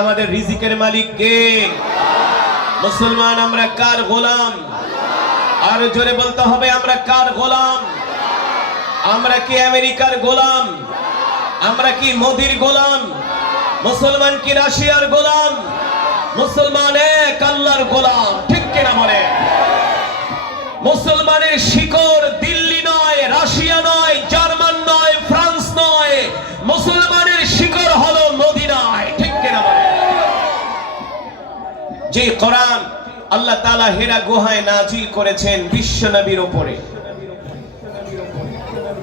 আমাদের রিজিকের মালিক কে? মুসলমান আমরা কার গোলাম? আর জোরে বলতে হবে আমরা কার গোলাম? আমরা কি আমেরিকার গোলাম? আমরা কি মোদির গোলাম? মুসলমান কি রাশিয়ার গোলাম? মুসলমান এক আল্লাহর গোলাম, ঠিক কিনা বলে? মুসলমানের শিকড় দিল্লি নয়, রাশিয়া নয়, জার্মান নয়, ফ্রান্স নয়, মুসলমানের শিকড় হলো মদিনায়, ঠিক কিনা বলে? যে কোরআন আল্লাহ তাআলা হেরা গুহায় নাজিল করেছেন বিশ্ব নবীর উপরে,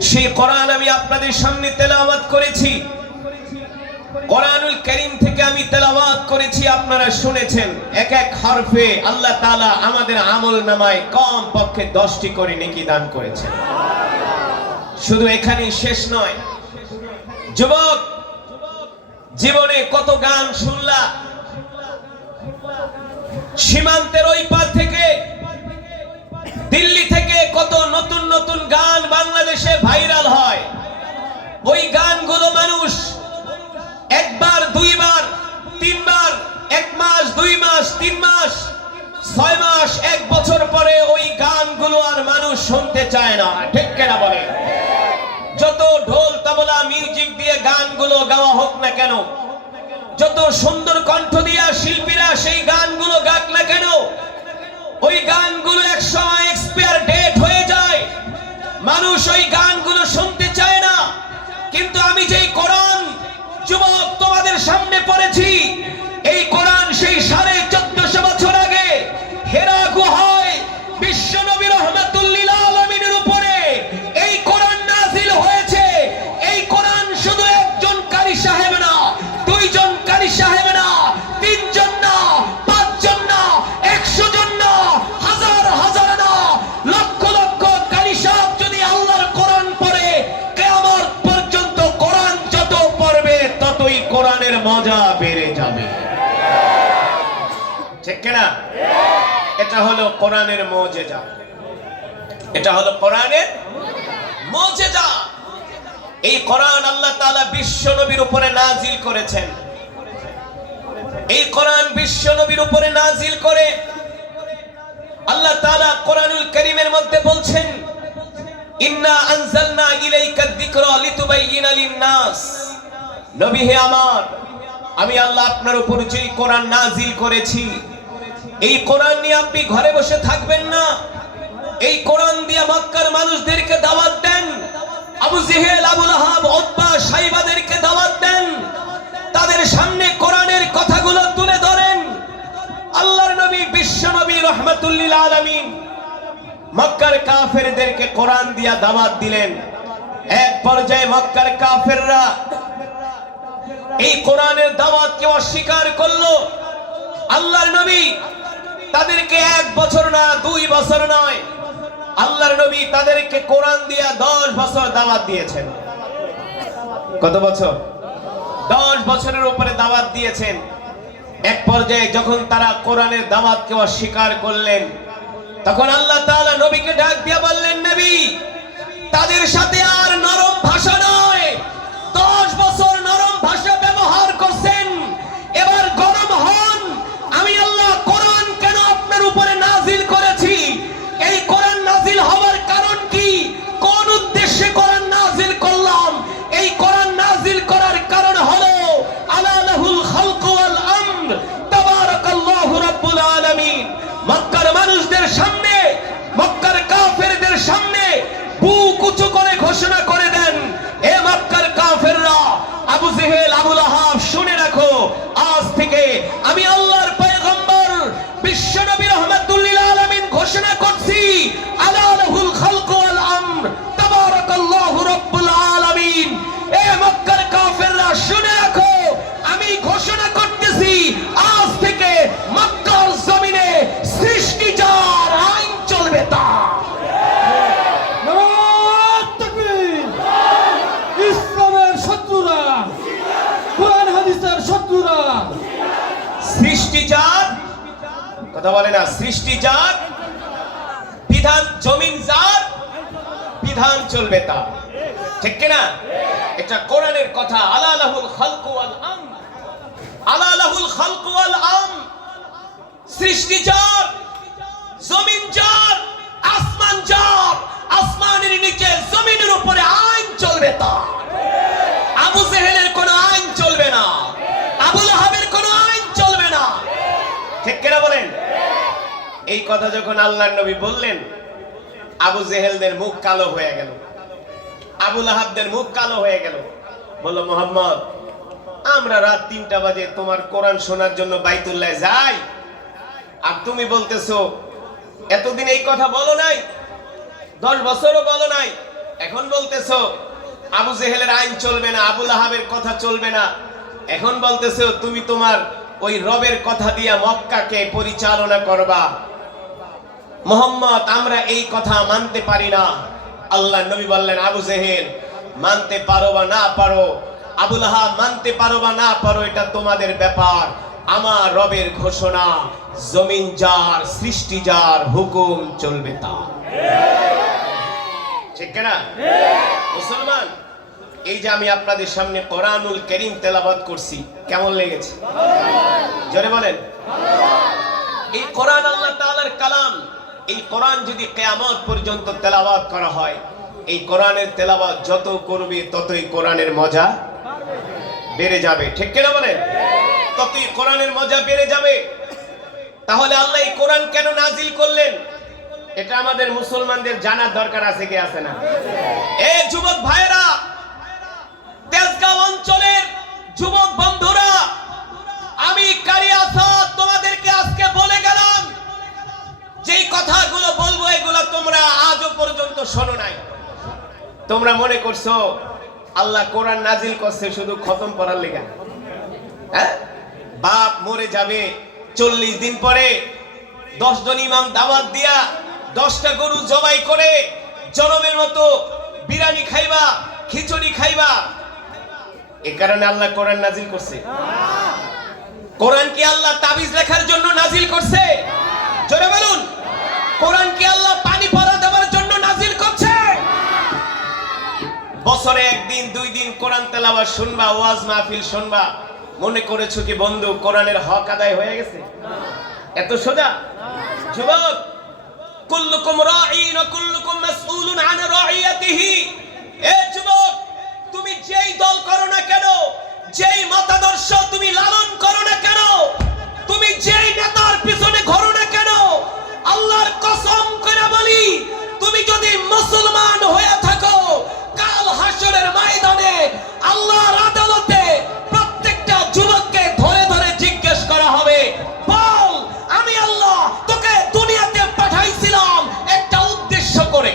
সেই কোরআন আমি আপনাদের সামনে তেলাওয়াত করেছি। কোরআনুল কারীম থেকে আমি তেলাওয়াত করেছি, আপনারা শুনেছেন। এক এক হরফে আল্লাহ তাআলা আমাদের আমলনামায় কম পক্ষে 10টি করে নেকি দান করেছেন। শুধু এখানেই শেষ নয়। যুবক, জীবনে কত গান শুনলা? সীমান্তের ওই পার থেকে, দিল্লি থেকে কত নতুন নতুন গান বাংলাদেশে ভাইরাল হয়। ওই গানগুলো মানুষ একবার, দুইবার, তিনবার, 1 মাস, 2 মাস, 3 মাস, 6 মাস, 1 বছর পরে ওই গানগুলো আর মানুষ শুনতে চায় না, ঠিক কিনা বলে? যত ঢোল তবলা মিউজিক দিয়ে গানগুলো গাওয়া হোক না কেন, যত সুন্দর কণ্ঠ দিয়া শিল্পীরা সেই গানগুলো গাক না কেন, ওই গানগুলো এক সময় এক্সপায়ার ডেট হয়ে যায়, মানুষ ওই গানগুলো শুনতে চায় না। কিন্তু আমি যেই কোরআন যুবক তোমাদের সামনে পড়েছি, এই কোরআন সেই 1450 বছর আগে হেরা গুহায় বিশ্ব নবী রাহমাতুল লিল আলামিনের উপরে এই কোরআন নাযিল হয়েছে। এই কোরআন শুধু একজন কারি সাহেব না, 2 জন কারি সাহেব না, 3 জন না, 5 জন না, 100 জন না, হাজার হাজার না, লক্ষ লক্ষ কারি সাহেব যদি আল্লাহর কোরআন পড়ে, কিয়ামত পর্যন্ত কোরআন যত পড়বে ততই কোরআনের মজা বেড়ে যাবে, ঠিক কিনা? এটা হলো কোরআনের মুজিজা, এটা হলো কোরআনের মুজিজা। এই কোরআন আল্লাহ তাআলা বিশ্ব নবীর উপরে নাজিল করেছেন। এই কোরআন বিশ্ব নবীর উপরে নাজিল করে আল্লাহ তাআলা কোরআনুল কারীমের মধ্যে বলছেন, ইন্না আনজালনা ইলাইকা যিকরা লিতুবাইয়িনা লিন-নাস। নবী হে আমার, আমি আল্লাহ আপনার উপর যে কোরআন নাজিল করেছি, এই কোরআন নিয়ে আপনি ঘরে বসে থাকবেন না। এই কোরআন দিয়ে মক্কার মানুষদেরকে দাওয়াত দেন, আবু জেহেল, আবু লাহাব, উতবা, সাইবাদেরকে দাওয়াত দেন, তাদের সামনে কোরআনের কথাগুলো তুলে ধরেন। আল্লাহর নবী বিশ্ব নবী রাহমাতুল লিল আলামিন মক্কার কাফেরদেরকে কোরআন দিয়া দাওয়াত দিলেন। এক পর্যায়ে মক্কার কাফেররা এই কোরআনের দাওয়াতকে অস্বীকার করলো। আল্লাহর নবী তাদেরকে 1 বছর না, 2 বছর নয়, আল্লাহর নবী তাদেরকে কোরআন দিয়া 10 বছর দাওয়াত দিয়েছেন। কত বছর? 10 বছরের উপরে দাওয়াত দিয়েছেন। এক পর্যায়ে যখন তারা কোরআনের দাওয়াতকে অস্বীকার করলেন, তখন আল্লাহ তাআলা নবীকে ডাক দিয়া বললেন, নবী, তাদের সাথে আর নরম ভাষা নয়। 10 বছর নরম ভাষা ব্যবহার করছেন, এবার গরম হন। আমি আল্লাহ কোরআন কেন আপনার উপরে নাজিল করেছি, এই কোরআন নাজিল হওয়ার কারণ কি, কোন উদ্দেশ্যে কোরআন নাজিল করলাম? এই কোরআন নাজিল করার কারণ হলো আলা লাহুল খালকু ওয়াল আমর, তাবারাকাল্লাহু রাব্বুল আলামিন। মক্কার মানুষদের সামনে, মক্কার কাফেরদের সামনে বুক উঁচু করে ঘোষণা করে দেন, এ মক্কার কাফেররা, আবু জেহেল, আবু লাহাব, শুনে রাখো, আজ থেকে আমি আল্লাহর পয়গম্বর বিশ্ব নবী রাহমাতুল লিল আলামিন ঘোষণা করছি, আলা লাহুল খালকু ওয়াল আমর, তাবারাকাল্লাহু রাব্বুল আলামিন। এ মক্কার কাফেররা শুনে রাখো, আমি ঘোষণা করতেছি, আজ থেকে মক্কার জমিনে সৃষ্টি যার, আইন চলবে তার। ইসলামের শত্রুরা, কোরআন হাদিসের শত্রুরা, সৃষ্টি যার, কথা বলে না, সৃষ্টি যার, বিধান, জমিন যার, বিধান চলবে তার, ঠিক কিনা? এটা কোরআনের কথা। আলা লাহুল খালকু ওয়াল আমর, আলা লাহুল খালকু ওয়াল আম, সৃষ্টি যার, জমিন যার, আসমান যার, আসমানের নিচে জমিনের উপরে আইন চলবে তার। আবু জেহেলের কোনো আইন চলবে না, আবু লাহাবের কোনো আইন চলবে না। ঠিক কিনা বলেন? এই কথা যখন আল্লাহর নবী বললেন, আবু জেহেলদের মুখ কালো হয়ে গেল, আবু লাহাবদের মুখ কালো হয়ে গেল। বলল, মুহাম্মদ, আমরা রাত 3টা বাজে তোমার কোরআন শোনার জন্য বাইতুল্লাহ যাই, আর তুমি বলতেছো এতদিন এই কথা বলো নাই, 10 বছরও বলো নাই, এখন বলতেছো আবু জেহেলের আইন চলবে না, আবু লাহাবের কথা চলবে না, এখন বলতেছো তুমি তোমার ওই রবের কথা দিয়া মক্কাকে পরিচালনা করবা। মুহাম্মদ, আমরা এই কথা মানতে পারি না। আল্লাহ নবী বললেন, আবু জেহেল, মানতে পারো বা না পারো, আবু লাহাব মানতে পারো বা না পারো, এটা তোমাদের ব্যাপার। আমার রবের ঘোষণা, জমিন যার, সৃষ্টি যার, হুকুম চলবে তার। ঠিক না মুসলমান? এই যে আমি আপনাদের সামনে কোরআনুল কারীম তেলাওয়াত করছি, কেমন লেগেছে? জোরে বলেন। এই কোরআন আল্লাহ তাআলার কালাম। এই কোরআন যদি কিয়ামত পর্যন্ত তেলাওয়াত করা হয়, এই কোরআনের তেলাওয়াত যত করবে ততই কোরআনের মজা বেড়ে যাবে। ঠিক কিনা বলেন? ততই কোরআনের মজা বেড়ে যাবে। তাহলে আল্লাহ এই কোরআন কেন নাজিল করলেন, এটা আমাদের মুসলমানদের জানার দরকার আছে কি আছে না? এই যুবক ভাইরা, তেজগাঁও অঞ্চলের যুবক বন্ধুরা, আমি কারি আসাদ তোমাদেরকে আজকে বলে গেলাম, যেই কথাগুলো বলবো এগুলো তোমরা আজও পর্যন্ত শোনো নাই। তোমরা মনে করছো আল্লাহ কোরআন নাজিল করছে শুধু খতম করার লেগা। হ্যাঁ, বাপ মরে যাবে 40 দিন পরে 10 জন ইমাম দাওয়াত দিয়া 10টা গরু জবাই করে জনমের মতো বিরিয়ানি খাইবা, খিচুড়ি খাইবা, এই কারণে আল্লাহ কোরআন নাজিল করছে? কোরআন কি আল্লাহ তাবিজ লেখার জন্য নাজিল করছে? জোরে বলুন। কোরআন কি আল্লাহ পানি পড়া দেওয়ার জন্য নাজিল করছে? বছরে 1 দিন 2 দিন কোরআন তেলাওয়াত শুনবা, ওয়াজ মাহফিল শুনবা, মনে করেছো কি বন্ধু কোরআনের হক আদায় হয়ে গেছে? এত সোজা? যুবক, কুল্লুকুম রাঈন ওয়া কুল্লুকুম মাসউলুন আন রাঈয়াতিহি। এ যুবক, তুমি যেই দল করো না কেন, যেই মতাদর্শ তুমি লালন করো না কেন, তুমি যেই নেতার পিছনে ঘোরো না কেন, আল্লাহর কসম করে বলি, তুমি যদি মুসলমান হয়ে থাকো, কাল হাসরের ময়দানে আল্লাহর আদালতে প্রত্যেকটা যুবককে ধরে ধরে জিজ্ঞেস করা হবে, বল আমি আল্লাহ তোকে দুনিয়াতে পাঠাইছিলাম একটা উদ্দেশ্য করে।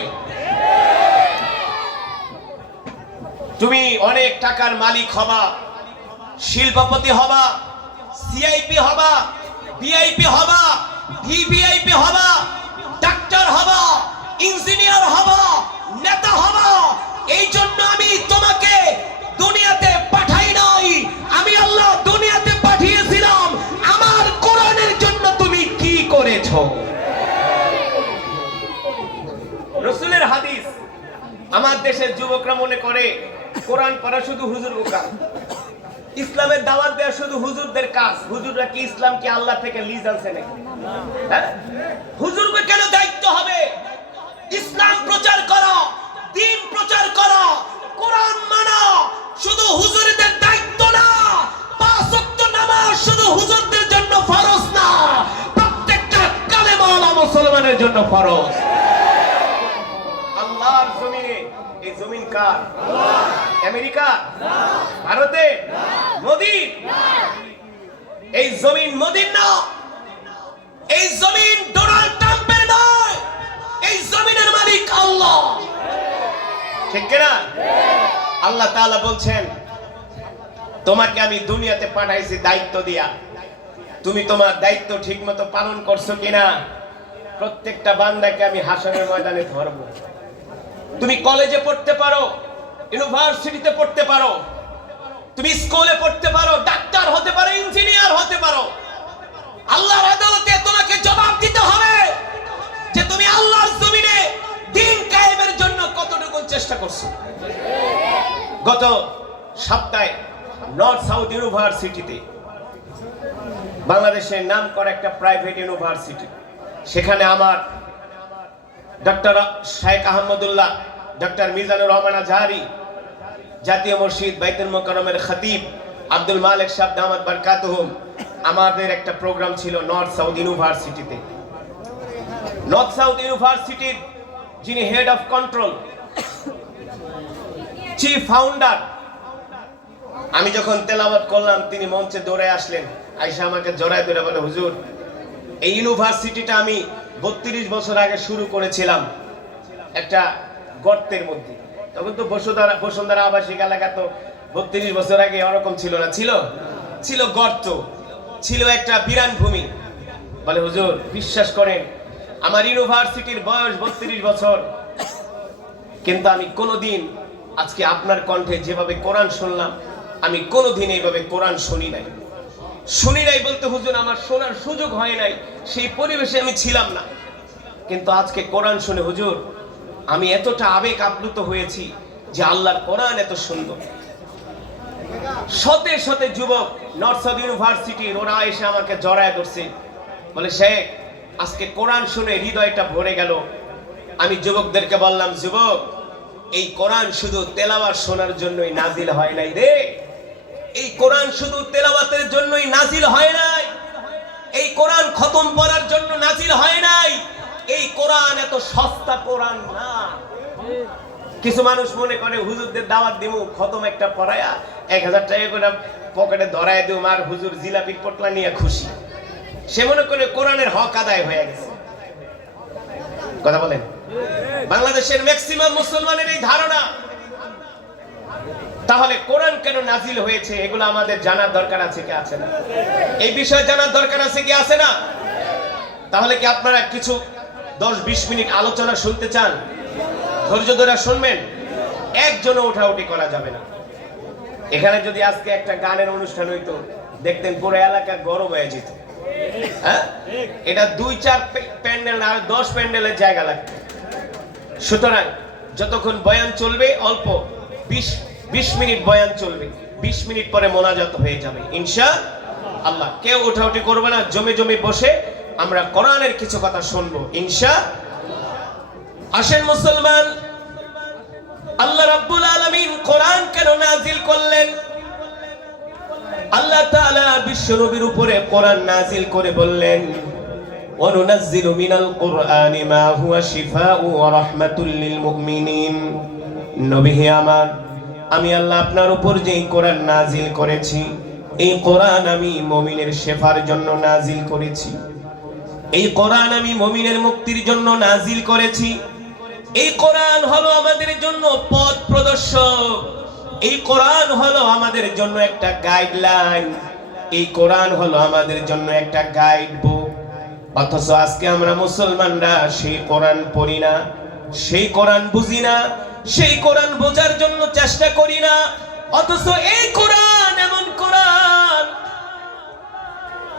তুমি অনেক টাকার মালিক হবা, শিল্পপতি হবা, সিআইপি হবা, ভিআইপি হবা, ভিভিআইপি হবা, ডাক্তার হবা, ইঞ্জিনিয়ার হবা, নেতা হবা। এই জন্য আমি তোমাকে দুনিয়াতে পাঠাই নাই, আমি আল্লাহ দুনিয়াতে পাঠিয়েছিলাম আমার কোরআনের জন্য। তুমি কি করেছো? রাসূলের হাদিস। আমার দেশের যুবকরা মনে করে কোরআন পড়া শুধু হুজুরের কাজ, ইসলামের দাওয়াত দেওয়া শুধু হুজুরদের কাজ। হুজুররা কি ইসলাম কি আল্লাহ থেকে লিজ আনছে নাকি? হ্যাঁ, হুজুরকে কেন দায়িত্ব হবে ইসলাম প্রচার করা, দ্বীন প্রচার করা, কোরআন মানা শুধু হুজুরদের দায়িত্ব না। 5 ওয়াক্ত নামাজ শুধু হুজুরদের জন্য ফরজ না, প্রত্যেকটা কালেমাওয়ালা মুসলমানের জন্য ফরজ। আল্লাহর জমিনে, এই জমিন কার? আমেরিকা? ভারতে? মোদি? এই জমিন মোদির না, এই জমিন ডোনাল্ড ট্রাম্পের নয়, এই জমিনের মালিক আল্লাহ। ঠিক কিনা? আল্লাহ তাআলা বলছেন, তোমাকে আমি দুনিয়াতে পাঠাইছি দায়িত্ব দিয়া, তুমি তোমার দায়িত্ব ঠিকমতো পালন করছো কিনা প্রত্যেকটা বান্দাকে আমি হাসরের ময়দানে ধরব। তুমি কলেজে পড়তে পারো, ইউনিভার্সিটিতে পড়তে পারো, তুমি স্কুলে পড়তে পারো, ডাক্তার হতে পারো, ইঞ্জিনিয়ার হতে পারো, আল্লাহর আদালতে তোমাকে জবাব দিতে হবে যে তুমি আল্লাহর জমিনে দ্বীন কায়েমের জন্য কতটুকু চেষ্টা করছো। গত সপ্তাহে নর্থ সাউথ ইউনিভার্সিটিতে বাংলাদেশের নামকরা একটা প্রাইভেট ইউনিভার্সিটি। সেখানে আমার ডক্টর শেখ আহমদুল্লাহ, ডক্টর মিজানুর রহমান আজহারি, জাতীয় মসজিদ বাইতুল মোকাররমের খতিব আব্দুল মালিক সাহেব দামাত বারকাতুহুম, আমাদের একটা প্রোগ্রাম ছিল নর্থ সাউথ ইউনিভার্সিটিতে। নর্থ সাউথ ইউনিভার্সিটির যিনি head of control, chief founder, আমি যখন তেলাওয়াত করলাম তিনি মঞ্চে দৌড়ে আসলেন, আয়েশা আমাকে জড়ায় ধরে বলে, হুজুর এই ইউনিভার্সিটিটা আমি 32 বছর আগে শুরু করেছিলাম একটা গর্তের মধ্যে। তখন তো বসুন্ধরা আবাসিক এলাকা তো 32 বছর আগে ওরকম ছিল না, ছিল গর্ত, ছিল একটা বিরান ভূমি। বলে হুজুর বিশ্বাস করেন আমার ইউনিভার্সিটির বয়স 32 বছর, কিন্তু আমি কোনোদিন আজকে আপনার কণ্ঠে যেভাবে কোরআন শুনলাম আমি কোনোদিন এইভাবে কোরআন শুনি নাই বলতে হুজুর আমার শোনার সুযোগ হয় নাই, সেই পরিবেশে আমি ছিলাম না। কিন্তু আজকে কোরআন শুনে হুজুর আমি এতটা আবেগ আপ্লুত হয়েছি যে আল্লাহর কোরআন এত সুন্দর। শতে শতে যুবক নর্থ সাউথ ইউনিভার্সিটির ওরা এসে আমাকে জড়ায় ধরছে, বলে শেখ আজকে কোরআন শুনে হৃদয়টা ভরে গেল। আমি যুবকদেরকে বললাম, যুবক এই কোরআন শুধু তেলাওয়াত শোনার জন্যই নাজিল হয় নাই রে, এই কোরআন শুধু তেলাওয়াতের জন্যই নাজিল হয় নাই, এই কোরআন খতম করার জন্য নাজিল হয় নাই, এই কোরআন এত সস্তা কোরআন না। কিছু মানুষ মনে করে হুজুরদের দাওয়াত দিমু, খতম একটা পড়ায়া 1000 টাকা করে পকেটে ধরায় দিও, আর হুজুর জিলাপির পটলা নিয়ে খুশি। সে মনে করে কোরআনের হক আদায় হয়ে গেছে। কথা বলেন, বাংলাদেশের ম্যাক্সিমাম মুসলমানের এই ধারণা। তাহলে কোরআন কেন নাজিল হয়েছে এগুলো আমাদের জানার দরকার আছে কি আছে না? এই বিষয়ে জানার দরকার আছে কি আছে না? তাহলে কি আপনারা কিছু 10-20 মিনিট আলোচনা শুনতে চান? ধৈর্য ধরে শুনবেন, একজনও উঠাউঠি করা যাবে না। এখানে যদি আজকে একটা গানের অনুষ্ঠান হইতো দেখতেন পুরো এলাকা গরম হয়ে যেত। হ্যাঁ, এটা 2-4 প্যান্ডেল আর 10 প্যান্ডেলের জায়গা লাগবে। সুতরাং যতক্ষণ বয়ান চলবে অল্প 20 মিনিট বয়ান চলবে, 20 মিনিট পরে মোনাজাত হয়ে যাবে ইনশাআল্লাহ। কেউ উঠাউঠি করবে না, জমে জমে বসে আমরা কোরআনের কিছু কথা শুনবো ইনশাআল্লাহ। আসেন মুসলমান, আল্লাহ রাব্বুল আলামিন কোরআন কেন নাজিল করলেন? আল্লাহ তাআলা বিশ্ব নবীর উপরে কোরআন নাজিল করে বললেন, ওয়া নুনাজ্জিলু মিনাল কুরআনি মা হুয়া শিফাউ ওয়া রাহমাতুল লিল মুমিনিন। নবী হে আমার, আমি আল্লাহ আপনার উপর যেই কোরআন নাজিল করেছি এই কোরআন আমি মুমিনের শেফার জন্য নাজিল করেছি, এই কোরআন আমি মুমিনের মুক্তির জন্য নাজিল করেছি। এই কোরআন হলো আমাদের জন্য পথ প্রদর্শক, এই কোরআন হলো আমাদের জন্য একটা গাইডলাইন, এই কোরআন হলো আমাদের জন্য একটা গাইড বুক। অথচ আজকে আমরা মুসলমানরা সেই কোরআন পড়ি না, সেই কোরআন বুঝি না, সেই কোরআন বোঝার জন্য চেষ্টা করি না। অথচ এই কোরআন এমন কোরআন,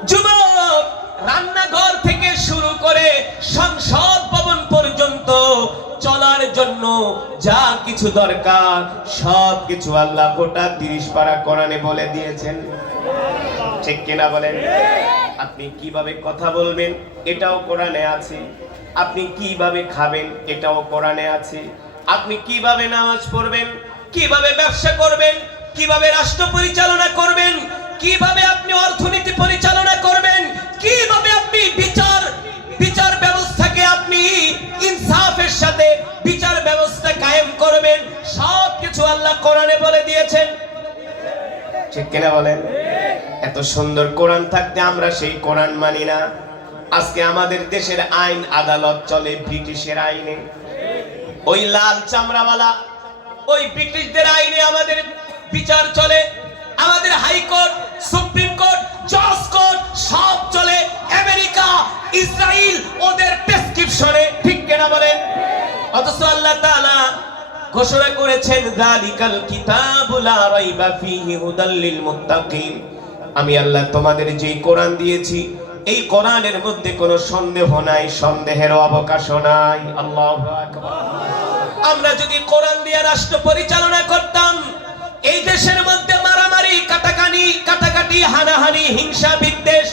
যুবক রান্নাঘর থেকে শুরু করে সংসদ ভবন পর্যন্ত চলার জন্য যা কিছু দরকার সব কিছু আল্লাহ গোটা 30 পারা কোরআনে বলে দিয়েছেন। ঠিক কিনা বলেন? আপনি কিভাবে কথা বলবেন এটাও কোরআনে আছে, আপনি কিভাবে খাবেন এটাও কোরআনে আছে, আপনি কিভাবে নামাজ পড়বেন, কিভাবে ব্যবসা করবেন, কিভাবে রাষ্ট্র পরিচালনা করবেন, কিভাবে আপনি অর্থনীতি পরিচালনা করবেন, কিভাবে আপনি বিচার ব্যবস্থাকে আপনি ইনসাফের সাথে বিচার ব্যবস্থা কায়েম করবেন, সবকিছু আল্লাহ কোরআনে বলে দিয়েছেন। ঠিক কিনা বলেন? এত সুন্দর কোরআন থাকতে আমরা সেই কোরআন মানি না। আজকে আমাদের দেশের আইন আদালত চলে ব্রিটিশের আইনে, ওই লাল চামড়াওয়ালা ওই ব্রিটিশদের আইনে আমাদের বিচার চলে। আমাদের হাইকোর্ট, সুপ্রিম কোর্ট, জজ কোর্ট সব চলে আমেরিকা, ইসরায়েল ওদের প্রেসক্রিপশনে। ঠিক কিনা বলেন? অথচ আল্লাহ তাআলা ঘোষণা করেছেন, যালিকাল কিতাবু লা রাইবা ফীহি হুদাল লিল মুত্তাকিন। আমি আল্লাহ তোমাদের যেই কোরআন দিয়েছি এই কোরআনের মধ্যে কোনো সন্দেহ নাই, সন্দেহের অবকাশ নাই। আল্লাহু আকবার। আমরা যদি কোরআন দিয়ে রাষ্ট্র পরিচালনা করতাম এই দেশের মধ্যে মারামারি, কাটাকাটি, হানাহানি, হিংসা, বিদ্বেষ,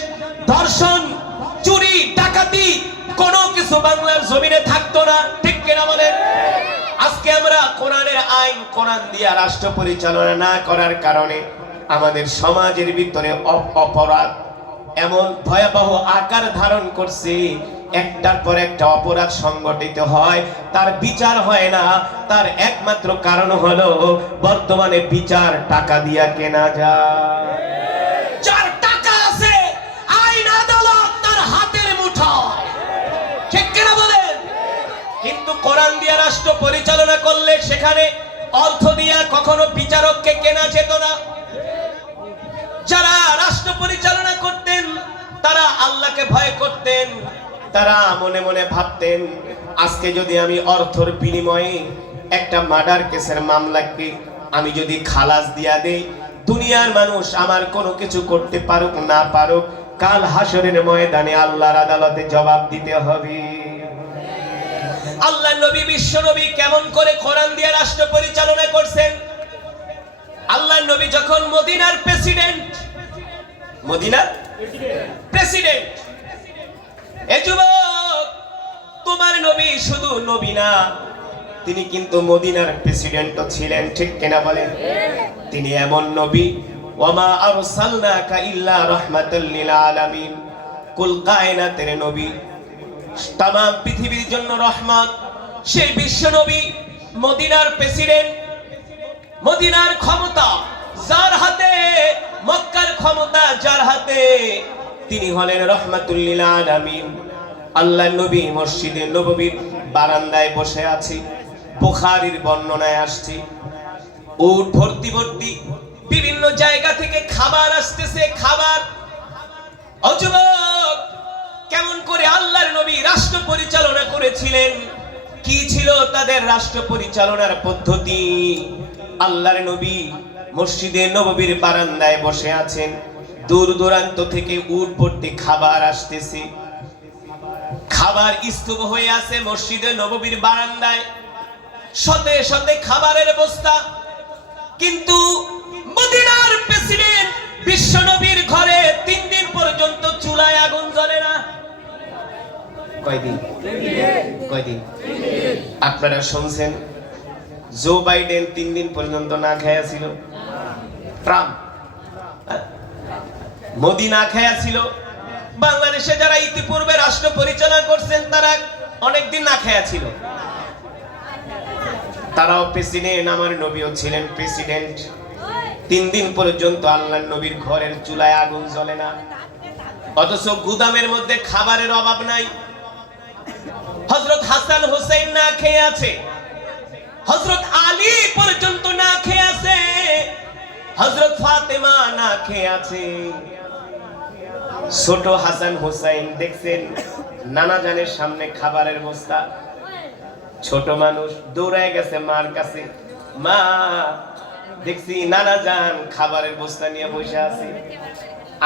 ধর্ষণ, চুরি, ডাকাতি কোনো কিছু বাংলার জমিনে থাকতো না, ঠিক কিনা বলেন? আজকে আমরা কোরআনের আইন, কোরআন দিয়া রাষ্ট্র পরিচালনা না করার কারণে আমাদের সমাজের ভিতরে অপরাধ এমন ভয়াবহ আকার ধারণ করছে, একটার পর একটা অপরাধ সংগঠিত হয়, তার বিচার হয় না। তার একমাত্র কারণ হলো বর্তমানে বিচার টাকা দিয়া কেনা যায়। যার টাকা আছে, আইন আদালত তার হাতের মুঠোয়, ঠিক কিনা বলেন? কিন্তু কোরআন দিয়া রাষ্ট্র পরিচালনা করলে সেখানে অর্থ দিয়া কখনো বিচারককে কেনা যেত না। যারা রাষ্ট্র পরিচালনা করতেন তারা আল্লাহকে ভয় করতেন, তারা মনে মনে ভাবতেন আজকে যদি আমি অর্থের বিনিময়ে একটা মার্ডার কেসের মামলাকে আমি যদি খালাস দিয়া দেই, দুনিয়ার মানুষ আমার কোনো কিছু করতে পারুক না পারুক, কাল হাসরের ময়দানে আল্লাহর আদালতে জবাব দিতে হবে। আল্লাহ নবী, বিশ্ব নবী কেমন করে কোরআন দিয়ে রাষ্ট্র পরিচালনা করছেন? আল্লাহ নবী যখন মদিনার প্রেসিডেন্ট, এ যুবক, তোমার নবী শুধু নবী না, তিনি কিন্তু মদিনার প্রেসিডেন্টও ছিলেন, ঠিক কিনা বলেন? তিনি এমন নবী, ওয়ামা আরসালনাকা ইল্লা রাহমাতাল লিল আলামিন, কুল কায়নাতের নবী, তাম পৃথিবীর জন্য রহমত। সেই বিশ্ব নবী মদিনার প্রেসিডেন্ট, মদিনার ক্ষমতা যার হাতে, মক্কার ক্ষমতা যার হাতে, তিনি হলেন রহমাতুল লিল আলামিন। আল্লাহ নবী মসজিদে নববীর বারান্দায় বসে আছে, বুখারীর বর্ণনায় আসছে, উট ভর্তি ভর্তি বিভিন্ন জায়গা থেকে খাবার আসতেছে, খাবার। ও যুবক, কেমন করে আল্লাহর নবী রাষ্ট্র পরিচালনা করেছিলেন? কি ছিল তাদের রাষ্ট্র পরিচালনার পদ্ধতি? আল্লাহর নবী মসজিদে নববীর বারান্দায় বসে আছেন, দূর দূরান্ত থেকে উট ভর্তি খাবার আসতেছে, খাবার স্তূপ হয়ে আছে মসজিদে নববীর বারান্দায়, শতে শতে খাবারের বস্তা। কিন্তু মদিনার প্রেসিডেন্ট বিশ্ব নবীর ঘরে 3 দিন পর্যন্ত চুলায় আগুন জ্বলে না। কয়দিন? আপনারা শুনছেন জো বাইডেন 3 দিন পর্যন্ত না খায়া ছিল, ট্রাম্প মোদি না খায়া ছিল। বাংলাদেশে যারা ইতিপূর্বে রাষ্ট্র পরিচালনা করছেন তারা অনেকদিন না খায়া ছিল, তারাও প্রেসিডেন্ট। আমার নবীও ছিলেন প্রেসিডেন্ট। 3 দিন পর্যন্ত আল্লাহর নবীর ঘরের চুলায় আগুন জ্বলে না, অথচ গুদামের মধ্যে খাবারের অভাব নাই। হযরত হাসান হুসাইন না খেয়ে আছে, হযরত আলী পর্যন্ত না খেয়ে আছে, হযরত ফাতেমা না খেয়ে আছে। ছোট হাসান হুসাইন দেখছেন নানা জানের সামনে খাবারের বস্তা, ছোট মানুষ দৌড়ায় গেছে মার কাছে, মা দেখছি নানা জান খাবারের বস্তা নিয়ে বসে আছে,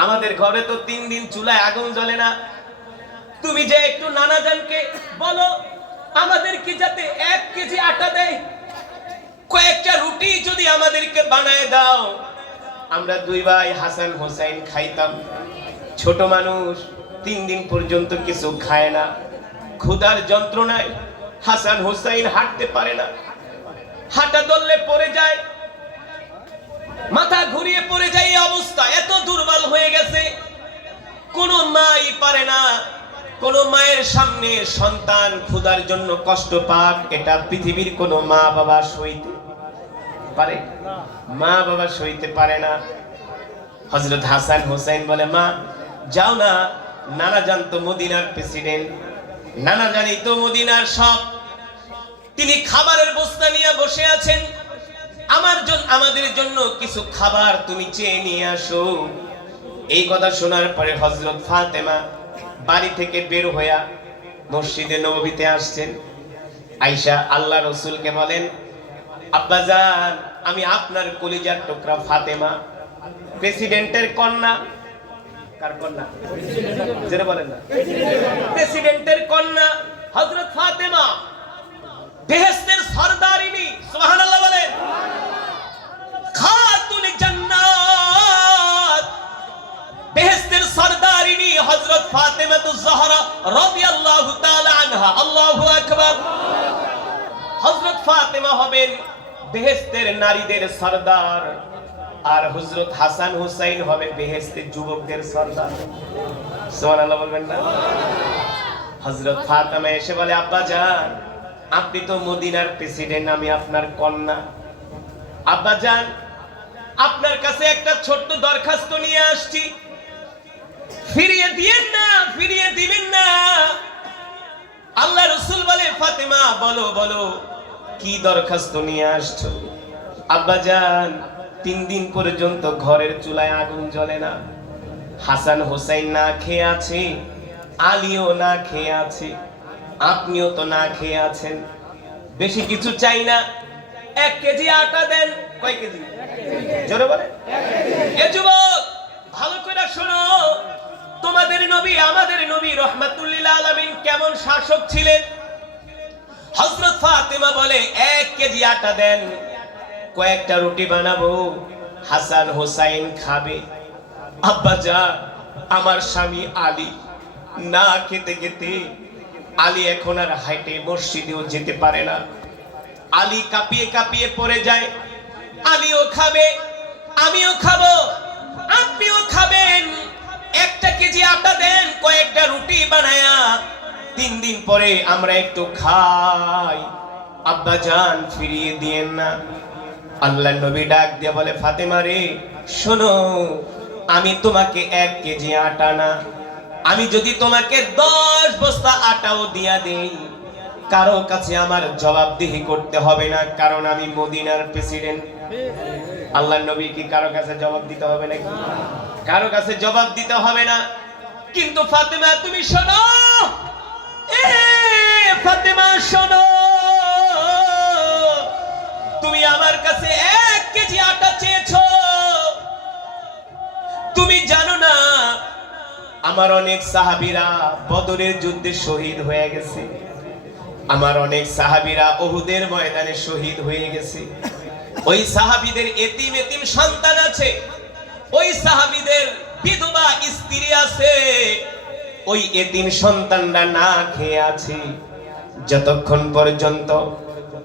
আমাদের ঘরে তো 3 দিন চুলায় আগুন জ্বলে না, তুমি যে একটু নানা জানকে বলো আমাদেরকে যাতে 1 কেজি আটা দেয়, কয়েকটা রুটি যদি আমাদেরকে বানায় দাও, আমরা 2 ভাই হাসান হোসেন খাইতাম। ছোট মানুষ 3 দিন পর্যন্ত কিছু খায় না, ক্ষুধার যন্ত্রণায় হাসান হোসেন হাঁটতে পারে না, হাঁটা ধরলে পড়ে যায়, মাথা ঘুরিয়ে পড়ে যায়। এই অবস্থা, এত দুর্বল হয়ে গেছে, কোন মাই পারে না, কোন মায়ের সামনে সন্তান ক্ষুধার জন্য কষ্ট পাক, এটা পৃথিবীর কোন মা বাবা সইতে পারে? মা বাবা সইতে পারে না। হযরত হাসান হোসেন বলে, মা যাও না, নানা জান তো মদিনার প্রেসিডেন্ট, নানা জানি তো মদিনার সব, তিনি খাবারের বস্তা নিয়ে বসে আছেন, আমাদের জন্য কিছু খাবার তুমি চেয়ে নিয়ে আসো। এই কথা শোনার পরে হযরত ফাতেমা বাড়ি থেকে বের হইয়া মসজিদে নববীতে আসছেন। আয়েশা আল্লাহ রাসূলকে বলেন, আব্বাজান আমি আপনার কলিজার টুকরা ফাতেমা, প্রেসিডেন্টের কন্যা। কার কন্যা? জেনে বলেন না। প্রেসিডেন্টের কন্যা হযরত ফাতেমা, বেহেশতের সরদারিনী, সুবহানাল্লাহ বলেন। ফাতেমাতুজ জহরা রাদিয়াল্লাহু তাআলা আনহা। আল্লাহু আকবার। হযরত ফাতেমা হবেন বেহেশতের নারীদের সরদার, আর হযরত হাসান হুসাইন হবে বেহেশতের যুবকদের সরদার। সুবহানাল্লাহ বলবেন না? হযরত ফাতেমা এসে বলে, আব্বা জান, আপনি তো মদিনার প্রেসিডেন্ট, আমি আপনার কন্যা। আব্বা জান, আপনার কাছে একটা ছোট্ট দরখাস্ত নিয়ে আসছি, ফিরিয়ে দিবেন না, ফিরিয়ে দিবেন না। আল্লাহ রাসূল বলে, ফাতেমা বলো বলো কি দরখাস্ত নিয়ে আসছো? আব্বা জান, 3 দিন পর্যন্ত ঘরের চুলায় আগুন জ্বলে না, হাসান হোসেন না খেয়ে আছে, আলীও না খেয়ে আছে, আপনিও তো না খেয়ে আছেন। বেশি কিছু চাই না, 1 কেজি আটা দেন। কয় কেজি? জোরে বলে। এ যুবক, ভালো করে শোনো, তোমাদের নবী আমাদের নবী রাহমাতুল লিল আলামিন কেমন শাসক ছিলেন? হযরত ফাতেমা বলে, 1 কেজি আটা দেন, কয়েকটা রুটি বানাবো, হাসান হোসেন খাবে। আব্বা জান, আমার স্বামী আলী না খেতে খেতে, আলী এখন আর হাইটে মসজিদেও যেতে পারে না। আলী কাঁপিয়ে কাঁপিয়ে পড়ে যায়। আলীও খাবে, আমিও খাবো, আপনিও খাবেন। 1 কেজি আটা দেন, কয়েকটা রুটি বানায়া 3 দিন পরে আমরা একটু খাই। আব্বা জান, ফিরিয়ে দিয়েন না। আল্লাহ নবী ডাক দিয়ে বলে, ফাতেমা রে শোনো, আমি তোমাকে 1 কেজি আটা না, আমি যদি তোমাকে 10 বস্তা আটাও দিয়া দেই, কারো কাছে আমার জবাবদিহি করতে হবে না, কারণ আমি মদিনার প্রেসিডেন্ট। আল্লাহ নবী কি কারো কাছে জবাব দিতে হবে নাকি? কারো কাছে জবাব দিতে হবে না। কিন্তু ফাতেমা তুমি শোনো, এ ফাতেমা শোনো, তুমি আমার কাছে 1 কেজি আটা চেয়েছো, তুমি জানো না আমার অনেক সাহাবীরা বদরের যুদ্ধে শহীদ হয়ে গেছে, আমার অনেক সাহাবীরা উহুদের ময়দানে শহীদ হয়ে গেছে। ওই সাহাবীদের এতিম এতিম সন্তান আছে, ওই সাহাবীদের বিধবা স্ত্রী আছে, ওই এতিম সন্তানরা না খেয়ে আছে। যতক্ষণ পর্যন্ত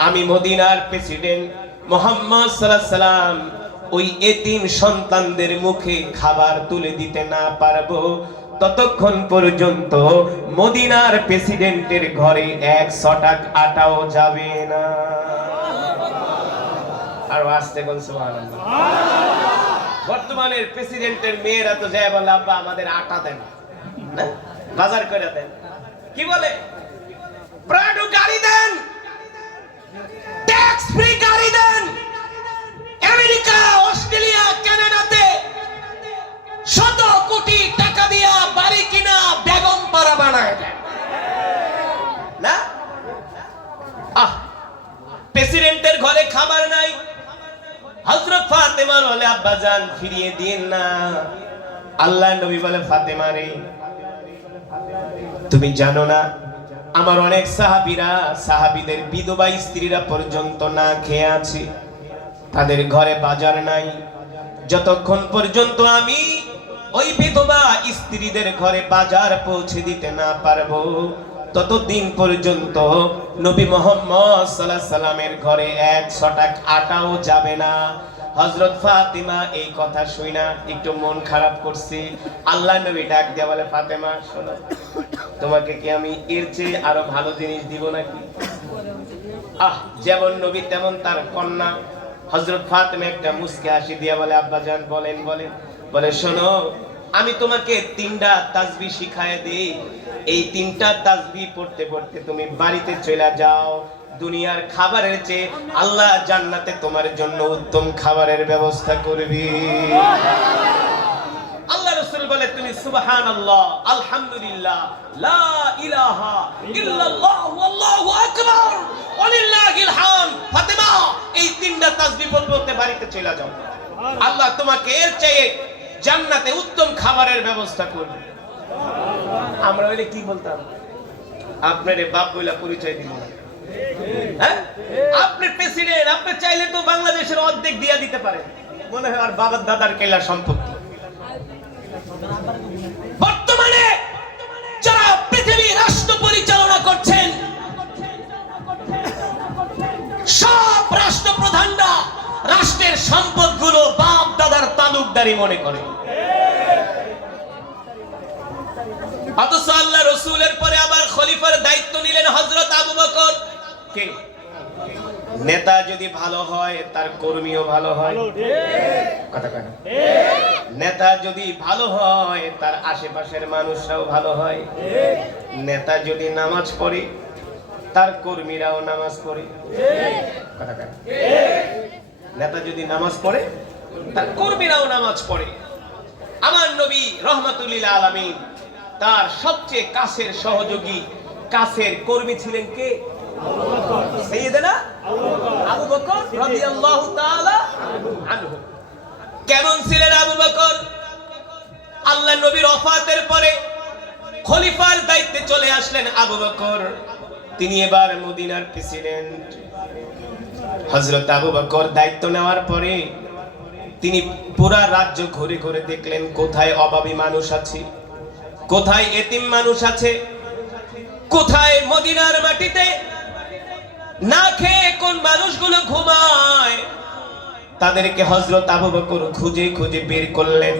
আমি মদিনার প্রেসিডেন্ট মুহাম্মদ সাল্লাল্লাহু আলাইহি সাল্লাম ওই এতিম সন্তানদের মুখে খাবার তুলে দিতে না পারবো, ততক্ষণ পর্যন্ত মদিনার প্রেসিডেন্টের ঘরে 1 ছটাক আটাও যাবে না। আর আসতে কোন সুবহানাল্লাহ। বর্তমানের প্রেসিডেন্টের মেয়েরা তো যায় বলে, আব্বা আমাদের আটা দেন না, বাজার করে দেন। কি বলে? প্রাডো গাড়ি দেন, ট্যাক্স ফ্রি গাড়ি দেন। আমেরিকা, অস্ট্রেলিয়া, কানাডাতে 100 কোটি টাকা দিয়া বাড়ি কিনা বেগম পাড়া বানায় দেন না। প্রেসিডেন্টের ঘরে খাবার নাই। হযরত ফাতেমা বলে, আব্বা জান ফিরিয়ে দিন না। আল্লাহ নবী বলে, ফাতেমা রে তুমি জানো না আমার অনেক সাহাবীরা, সাহাবীদের বিধবা স্ত্রীরা পর্যন্ত না খেয়ে আছে, তাদের ঘরে বাজার নাই। যতক্ষণ পর্যন্ত আমি ওই বিধবা স্ত্রীদের ঘরে বাজার পৌঁছে দিতে না পারবো, ততদিন পর্যন্ত নবী মুহাম্মদ সাল্লাল্লাহু আলাইহি সাল্লামের ঘরে 1 ছটাক আটাও যাবে না। হযরত ফাতেমা এই কথা শুনা একটু মন খারাপ করছে। আল্লাহ নবী ডাক দিয়ে বলে, ফাতেমা শোনো, তোমাকে কি আমি এর চেয়ে আরো ভালো জিনিস দিব নাকি? যেমন নবী তেমন তার কন্যা। হযরত ফাতেমা একটা মুস্কি হাসি দিয়ে বলে, আব্বা জান বলেন বলেন। বলে, শোনো, আমি তোমাকে 3টা তাসবিহ শিখায় দেই, এই 3টা তাসবিহ পড়তে পড়তে তুমি বাড়িতে চলে যাও। দুনিয়ার খাবারের চেয়ে আল্লাহ জান্নাতে তোমার জন্য উত্তম খাবারের ব্যবস্থা করবে। আল্লাহ রাসূল বলে, তুমি সুবহানাল্লাহ, আলহামদুলিল্লাহ, লা ইলাহা ইল্লাল্লাহ, আল্লাহু আকবার, ওয়ালিল্লাহিল হামদ। ফাতেমা, এই 3টা তাসবিহ পড়তে বাড়িতে চলে যাও, আল্লাহ তোমাকে এর চেয়ে জান্নাতে উত্তম খাবারের ব্যবস্থা করবে। আমরা হইলে কি বলতাম? আপনারে বাপ বইলা পরিচয় দিব না। হ্যাঁ, আপনি প্রেসিডেন্ট, আপনি চাইলে তো বাংলাদেশের অর্ধেক দিয়া দিতে পারেন, মনে হয় আর বাবার দাদার কেলা সম্পত্তি। বর্তমানে হকদারি মনে করে। অথচ আল্লাহ রসুলের পরে আবার খলিফার দায়িত্ব নিলেন হযরত আবু বকর। কে? নেতা যদি ভালো হয় তার কর্মীও ভালো হয়, কথা কয় না? নেতা যদি ভালো হয় তার আশেপাশের মানুষরাও ভালো হয়। নেতা যদি নামাজ পড়ে তার কর্মীরাও নামাজ পড়ে, কথা কয় না? নেতা যদি নামাজ পড়ে তার কর্মীরাও নামাজ পড়ে। আমার নবী রহমাতুল্লিল আলামিন তার সবচেয়ে কাছের সহযোগী, কাছের কর্মী ছিলেন কে? সাইয়েদনা আবু বকর রাদিয়াল্লাহু তাআলা আনহু। কেমন ছিলেন আবু বকর? আল্লাহ নবীর ওফাতের পরে খলিফার দায়িত্বে চলে আসলেন আবু বকর। তিনি এবার মদিনার প্রেসিডেন্ট। হযরত আবু বকর দায়িত্ব নেওয়ার পরে তিনি পুরা রাজ্য ঘুরে ঘুরে দেখলেন কোথায় অভাবী মানুষ আছে, কোথায় এতিম মানুষ আছে, কোথায় মদিনার মাটিতে না খেয়ে কোন মানুষগুলো ঘুমায়। তাদেরকে হযরত আবু বকর খুঁজে খুঁজে বের করলেন।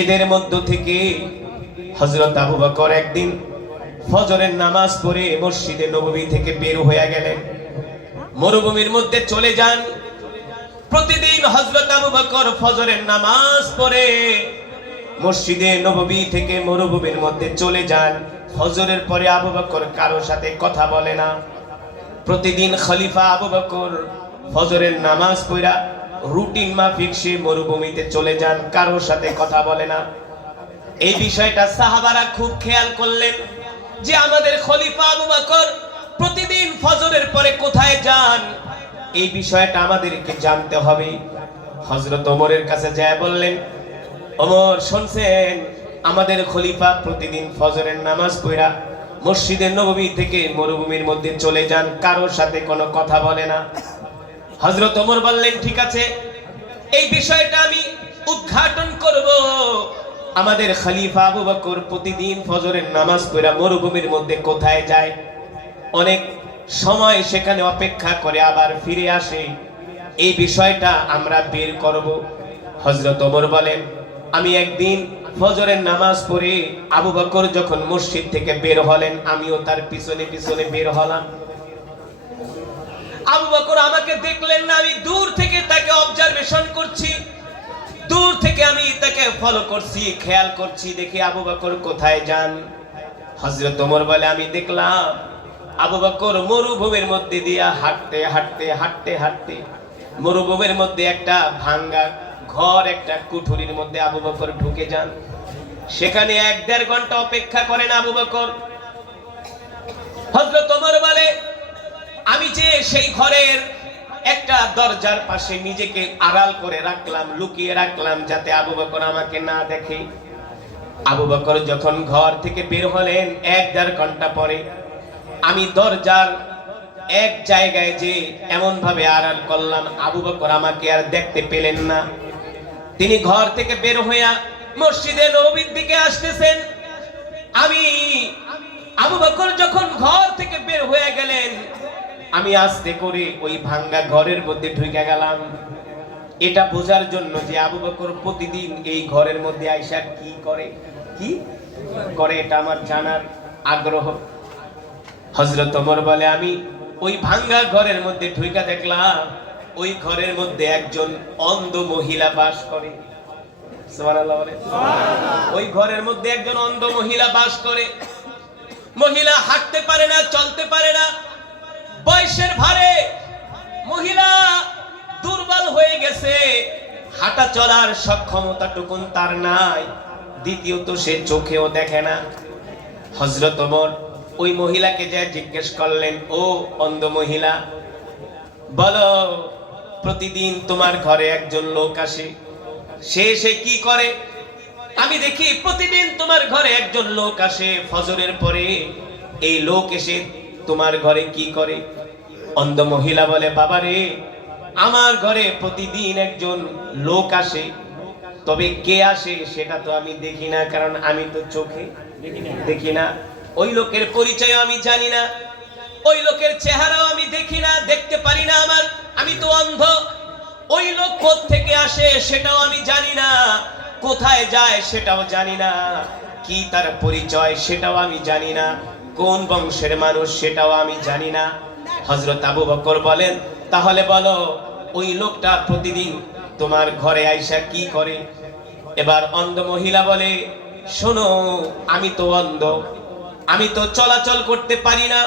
এদের মধ্য থেকে হযরত আবু বকর একদিন ফজরের নামাজ পড়ে মসজিদে নববী থেকে বের হয়ে গেলেন, মরুভূমির মধ্যে চলে যান। প্রতিদিন হযরত আবু বকর ফজরের নামাজ পড়ে মসজিদে নববী থেকে মরুভূমির মধ্যে চলে যান। ফজরের পরে আবু বকর কারোর সাথে কথা বলে না। প্রতিদিন খলিফা আবু বকর ফজরের নামাজ পড়া রুটিন মাফিক সে মরুভূমিতে চলে যান, কারোর সাথে কথা বলে না। এই বিষয়টা সাহাবারা খুব খেয়াল করলেন যে আমাদের খলিফা আবু বকর প্রতিদিন ফজরের পরে কোথায় যান, এই বিষয়টা আমাদেরকে জানতে হবে। হযরত ওমরের কাছে যায় বললেন, ওমর শুনছেন আমাদের খলিফা প্রতিদিন ফজরের নামাজ পড়া মসজিদের নববী থেকে মরুভূমির মধ্যে চলে যান, কারোর সাথে কোনো কথা বলে না। হযরত ওমর বললেন, ঠিক আছে, এই বিষয়টা আমি উদ্ঘাটন করব। আমাদের খলিফা আবু বকর প্রতিদিন ফজরের নামাজ পড়া মরুভূমির মধ্যে কোথায় যায়, অনেক সময় সেখানে অপেক্ষা করে আবার ফিরে আসে, এই বিষয়টা আমরা বের করব। হযরত ওমর বলেন, আমি একদিন ফজরের নামাজ পড়ে আবু বকর যখন মসজিদ থেকে বের হলেন আমিও তার পিছনে পিছনে বের হলাম। আবু বকর আমাকে দেখলেন না, আমি দূর থেকে তাকে অবজারভেশন করছি, দূর থেকে আমি তাকে ফলো করছি, খেয়াল করছি, দেখি আবু বকর কোথায় যান। হযরত ওমর বলে, আমি দেখলাম আবু বকর মরুভূমির মধ্যে দিয়া হাঁটতে হাঁটতে হাঁটতে হাঁটতে মরুভূমির মধ্যে একটা ভাঙ্গা ঘর, একটা কুঠুরির মধ্যে আবু বকর ঢুকে যান। সেখানে 1-1.5 ঘন্টা অপেক্ষা করেন আবু বকর। হযরত ওমর বলে, আমি যে সেই ঘরের একটা দরজার পাশে নিজেকে আড়াল করে রাখলাম, লুকিয়ে রাখলাম যাতে আবু বকর আমাকে না দেখে। আবু বকর যখন ঘর থেকে বের হলেন 1-1.5 ঘন্টা পরে, আমি দরজার এক জায়গায় যে এমন ভাবে আড়াল করলাম আবু বকর আমাকে আর দেখতে পেলেন না। তিনি ঘর থেকে বের হইয়া মসজিদে নববীর দিকে আসতেছেন। আমি আবু বকর যখন ঘর থেকে বের হয়ে গেলেন আমি আস্তে করে ওই ভাঙ্গা ঘরের মধ্যে ঢুকে গেলাম, এটা বোঝার জন্য যে আবু বকর প্রতিদিন এই ঘরের মধ্যে আইসা কি করে এটা আমার জানার আগ্রহ। হযরত ওমর বলে, আমি ওই ভাঙ্গা ঘরের মধ্যে ঢুকে দেখলাম ওই ঘরের মধ্যে একজন অন্ধ মহিলা বাস করে। সুবহানাল্লাহ বলে। ওই ঘরের মধ্যে একজন অন্ধ মহিলা বাস করে। মহিলা হাঁটতে পারে না, চলতে পারে না, বয়সের ভারে মহিলা দুর্বল হয়ে গেছে, হাঁটা চলার সক্ষমতা টুকুন তার নাই, দ্বিতীয়ত সে চোখেও দেখে না। হযরত ওমর ওই মহিলাকে যা জিজ্ঞেস করলেন, ও অন্ধ মহিলা, বলো প্রতিদিন তোমার ঘরে একজন লোক আসে, সে কি করে? আমি দেখি প্রতিদিন তোমার ঘরে একজন লোক আসে, ফজরের পরে এই লোক এসে তোমার ঘরে কি করে? অন্ধ মহিলা বলে, বাবারে, আমার ঘরে প্রতিদিন একজন লোক আসে, তবে কে আসে সেটা তো আমি দেখি না, কারণ আমি তো চোখে দেখি না। ওই লোকের পরিচয় আমি জানি না, ওই লোকের চেহারাও আমি দেখি না, দেখতে পারি না, আমি তো অন্ধ। ওই লোক কোত্থেকে আসে সেটাও আমি জানি না, কোথায় যায় সেটাও জানি না, কি তার পরিচয় সেটাও আমি জানি না, কোন বংশের মানুষ সেটাও আমি জানি না। হযরত আবু বকর বলেন, তাহলে বলো ওই লোকটা প্রতিদিন তোমার ঘরে আইসা কি করে? এবার অন্ধ মহিলা বলে, শোনো, আমি তো অন্ধ, আমি তো চলাচল করতে পারি না,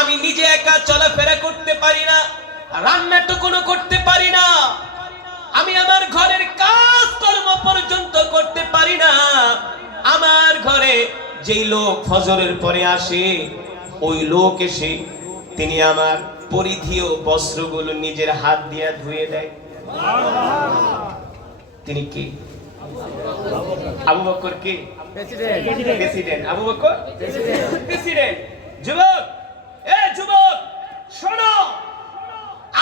আমি নিজে একা চলাফেরা করতে পারি না, রান্না তো কোনো করতে পারি না, আমি আমার ঘরের কাজ কর্ম পর্যন্ত করতে পারি না। আমার ঘরে যেই লোক ফজরের পরে আসে, ওই লোক এসে তিনি আমার পরিধেয় বস্ত্রগুলো নিজের হাত দিয়ে ধুয়ে দেয়। তিনি কে? আবু বকর কে? প্রেসিডেন্ট। আবু বকর প্রেসিডেন্ট। যুবক, এ যুবক শোনো,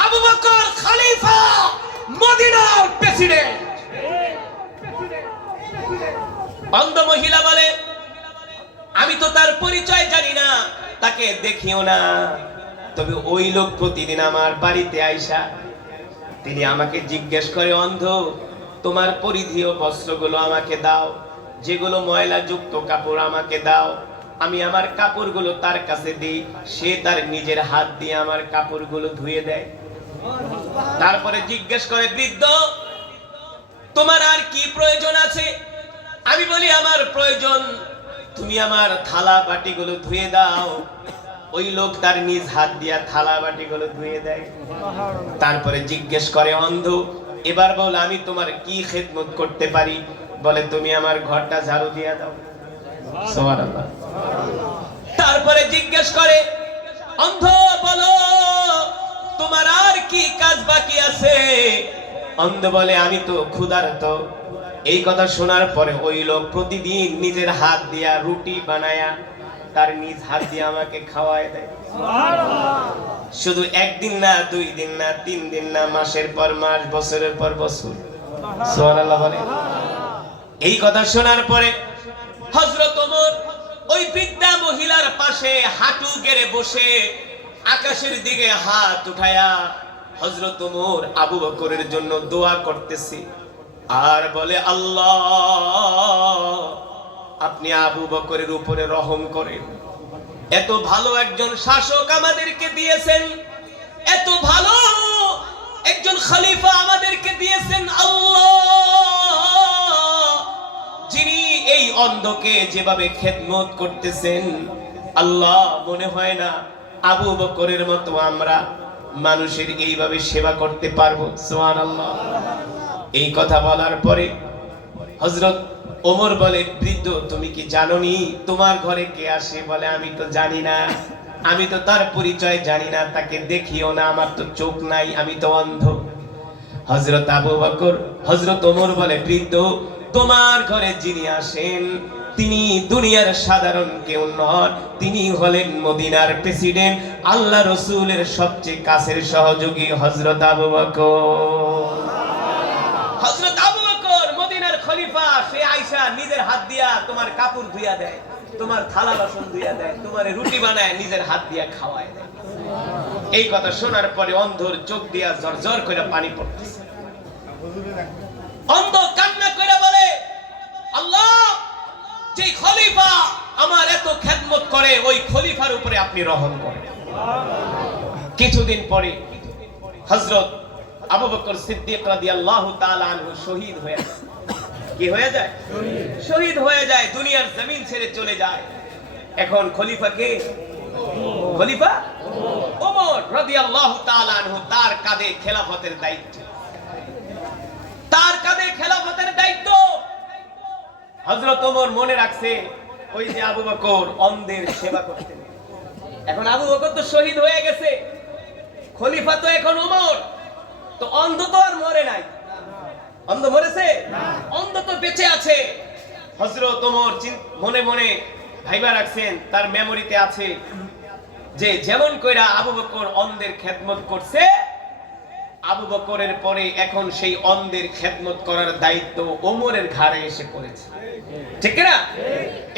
আবু বকর খলিফা, মদিনার প্রেসিডেন্ট। অন্ধ মহিলা বলে, আমি তো তার পরিচয় জানি না, তাকে দেখিও না, তবে ওই লোক প্রতিদিন আমার বাড়িতে আইসা তিনি আমাকে জিজ্ঞেস করে, অন্ধ, তোমার পরিধেয় বস্ত্রগুলো আমাকে দাও, যেগুলো ময়লা যুক্ত কাপড় আমাকে দাও। আমি আমার কাপড়গুলো তার কাছে দিই, সে তার নিজের হাত দিয়ে আমার কাপড়গুলো ধুয়ে দেয়। তারপরে জিজ্ঞেস করে, বৃদ্ধ, তোমার আর কি প্রয়োজন আছে? আমি বলি, আমার প্রয়োজন তুমি আমার থালা বাটিগুলো ধুয়ে দাও। ওই লোক তার নিজ হাত দিয়া থালা বাটিগুলো ধুয়ে দেয়। তারপরে জিজ্ঞেস করে, অন্ধ, এবার বল আমি তোমার কি খেদমত করতে পারি? বলে, তুমি আমার ঘরটা ঝাড়ু দিয়ে দাও। সুবহানাল্লাহ। তারপরে জিজ্ঞেস করে, অন্ধ, বলো তোমার আর কি কাজ বাকি আছে? অন্ধ বলে, আমি তো ক্ষুধার্ত। এই কথা শোনার পরে ওই লোক প্রতিদিন নিজের হাত দিয়া রুটি বানায়া তার নিজ হাত দিয়ে আমাকে খাওয়ায় দেয়। শুধু একদিন না, 2 দিন না, 3 দিন না, মাসের পর মাস, বছরের পর বছর। সুবহানাল্লাহ বলে। এই কথা শোনার পরে হযরত ওমর ওই বৃদ্ধা মহিলার পাশে হাঁটু গেড়ে বসে আকাশের দিকে হাত উঠায়া হযরত ওমর আবু বকরের জন্য দোয়া করতেছে আর বলে, আল্লাহ, আপনি আবু বকরের উপরে রহম করেন। এত ভালো একজন শাসক আমাদেরকে দিয়েছেন, এত ভালো একজন খলিফা আমাদেরকে দিয়েছেন আল্লাহ, যিনি এই অন্ধকে যেভাবে খেদমত করতেছেন, আল্লাহ, মনে হয় না আবু বকরের মতো আমরা মানুষের এইভাবে সেবা করতে পারবো। সুবহানাল্লাহ। এই কথা বলার পরে হযরত ওমর বলে, বৃদ্ধ, তুমি কি জানোনি তোমার ঘরে কে আসে? বলে, আমি তো জানি না, আমি তো তার পরিচয় জানি না, তাকে দেখিও না, আমার তো চোখ নাই, আমি তো অন্ধ। হযরত আবু বকর, হযরত ওমর বলে, বৃদ্ধ, তোমার ঘরে যিনি আসেন তিনি দুনিয়ার সাধারণ কেউ নন, তিনি হলেন মদিনার প্রেসিডেন্ট, আল্লাহ রাসূলের সবচেয়ে কাছের সহযোগী হযরত আবু বকর। হযরত আবু বকর মদিনার খলিফা, সে আয়েশা নিজের হাত দিয়া তোমার কাপড় ধুইয়া দেয়, তোমার থালা বাসন ধুইয়া দেয়, তোমার রুটি বানায় নিজের হাত দিয়া খাওয়ায় দেয়। এই কথা শোনার পরে অন্ধর চোখ দিয়া ঝরঝর করে পানি পড়তেছে। অন্ধ কান্না করে বলে, আল্লাহ, যে খলিফা আমার এত খেদমত করে, ওই খলিফার উপরে আপনি রহম করেন। কিছুদিন পরে হযরত আবু বকর সিদ্দিক রাদিয়াল্লাহু তাআলা আনহু শহীদ হয়ে যায়। কি হয়ে যায়? শহীদ হয়ে যায়, দুনিয়ার জমিন ছেড়ে চলে যায়। এখন খলিফা কে? খলিফা ওমর রাদিয়াল্লাহু তাআলা আনহু, তার কাঁধে খেলাফতের দায়িত্ব, তার কাঁধে খেলাফতের দায়িত্ব। হযরত ওমর মনে রাখছে, ওই যে আবু বকর অন্ধের সেবা করতেন, এখন আবু বকর তো শহীদ হয়ে গেছে, খলিফা তো এখন ওমর, তো অন্ধ তো আর মরে নাই। অন্ধ মরেছে? অন্ধ তো বেঁচে আছে। হযরত ওমর মনে মনে ভাইবা রাখছেন, তার মেমোরিতে আছে যে যেমন কইরা আবু বকর অন্ধের খেদমত করছে, আবু বকরের পরে এখন সেই অন্ধের খেদমত করার দায়িত্ব ওমরের ঘাড়ে এসে পড়েছে। ঠিক না?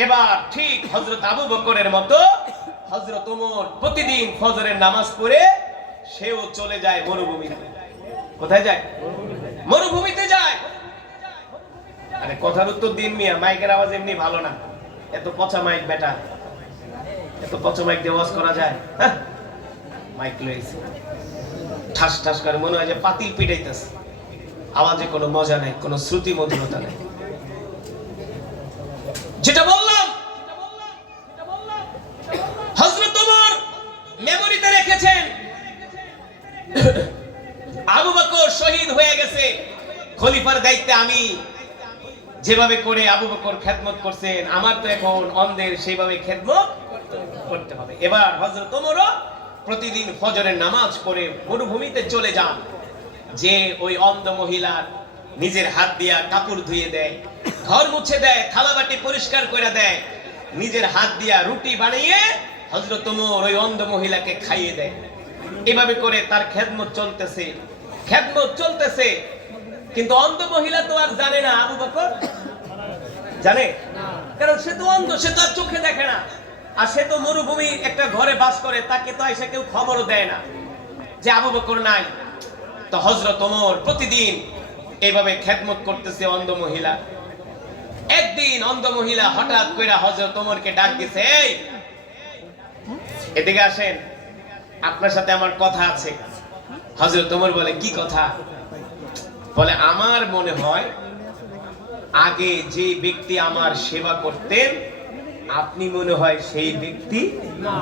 এবার ঠিক হযরত আবু বকরের মতো হযরত ওমর প্রতিদিন ফজরের নামাজ পড়ে সেও চলে যায় মরুভূমিতে। কোথায় যায়? মরুভূমিতে যায়। আরে কথার উত্তর দিন মিয়া, মাইকের আওয়াজ এমনি ভালো না, এত পচা মাইক বেটা, এত পচা মাইক দিয়ে ওয়াজ করা যায়? হ্যাঁ, মাইক লইছে ঠাস ঠাস করে, মনে হয় যে পাতিল পিটাইতেছে, আওয়াজে কোনো মজা নেই, কোনো শ্রুতি মধুরতা নেই। যেটা বললাম, হযরত ওমর মেমোরিতে রেখেছেন, আবু বকর শহীদ হয়ে গেছে, খলিফার দায়িত্বে আমি যেভাবে করে আবু বকর খেদমত করছেন, আমার তো এখন অন্ধের সেইভাবে খেদমত করতে হবে। এবার হযরত ওমরও প্রতিদিন ফজরের নামাজ পড়ে মরুভূমিতে চলে যান, যে ওই অন্ধ মহিলার নিজের হাত দিয়া কাপড় ধুয়ে দেয়, ঘর মুছে দেয়, থালাবাটি পরিষ্কার করে দেয়, নিজের হাত দিয়া রুটি বানিয়ে হযরত ওমর ওই অন্ধ মহিলাকে খাইয়ে দেয়। এভাবে করে তার খেদমত চলতেছে। কিন্তু অন্ধ মহিলা তো আর জানে না আবু বকর জানে, কারণ সে তো অন্ধ, সে তো আর চোখে দেখে না, আর সে তো মরুভূমি একটা ঘরে বাস করে, তাকে তো এসে কেউ খবরও দেয় না যে আবু বকর নাই। তো হযরত ওমর প্রতিদিন এইভাবে খেদমত করতেছে অন্ধ মহিলা। একদিন অন্ধ মহিলা হঠাৎ করে হযরত ওমরকে ডাক দিয়েছে, এই এদিকে আসেন, আপনার সাথে আমার কথা আছে। হযরত ওমর বলে, কি কথা? বলে, আমার মনে হয় আগে যে ব্যক্তি আমার সেবা করতেন আপনি মনে হয় সেই ব্যক্তি না।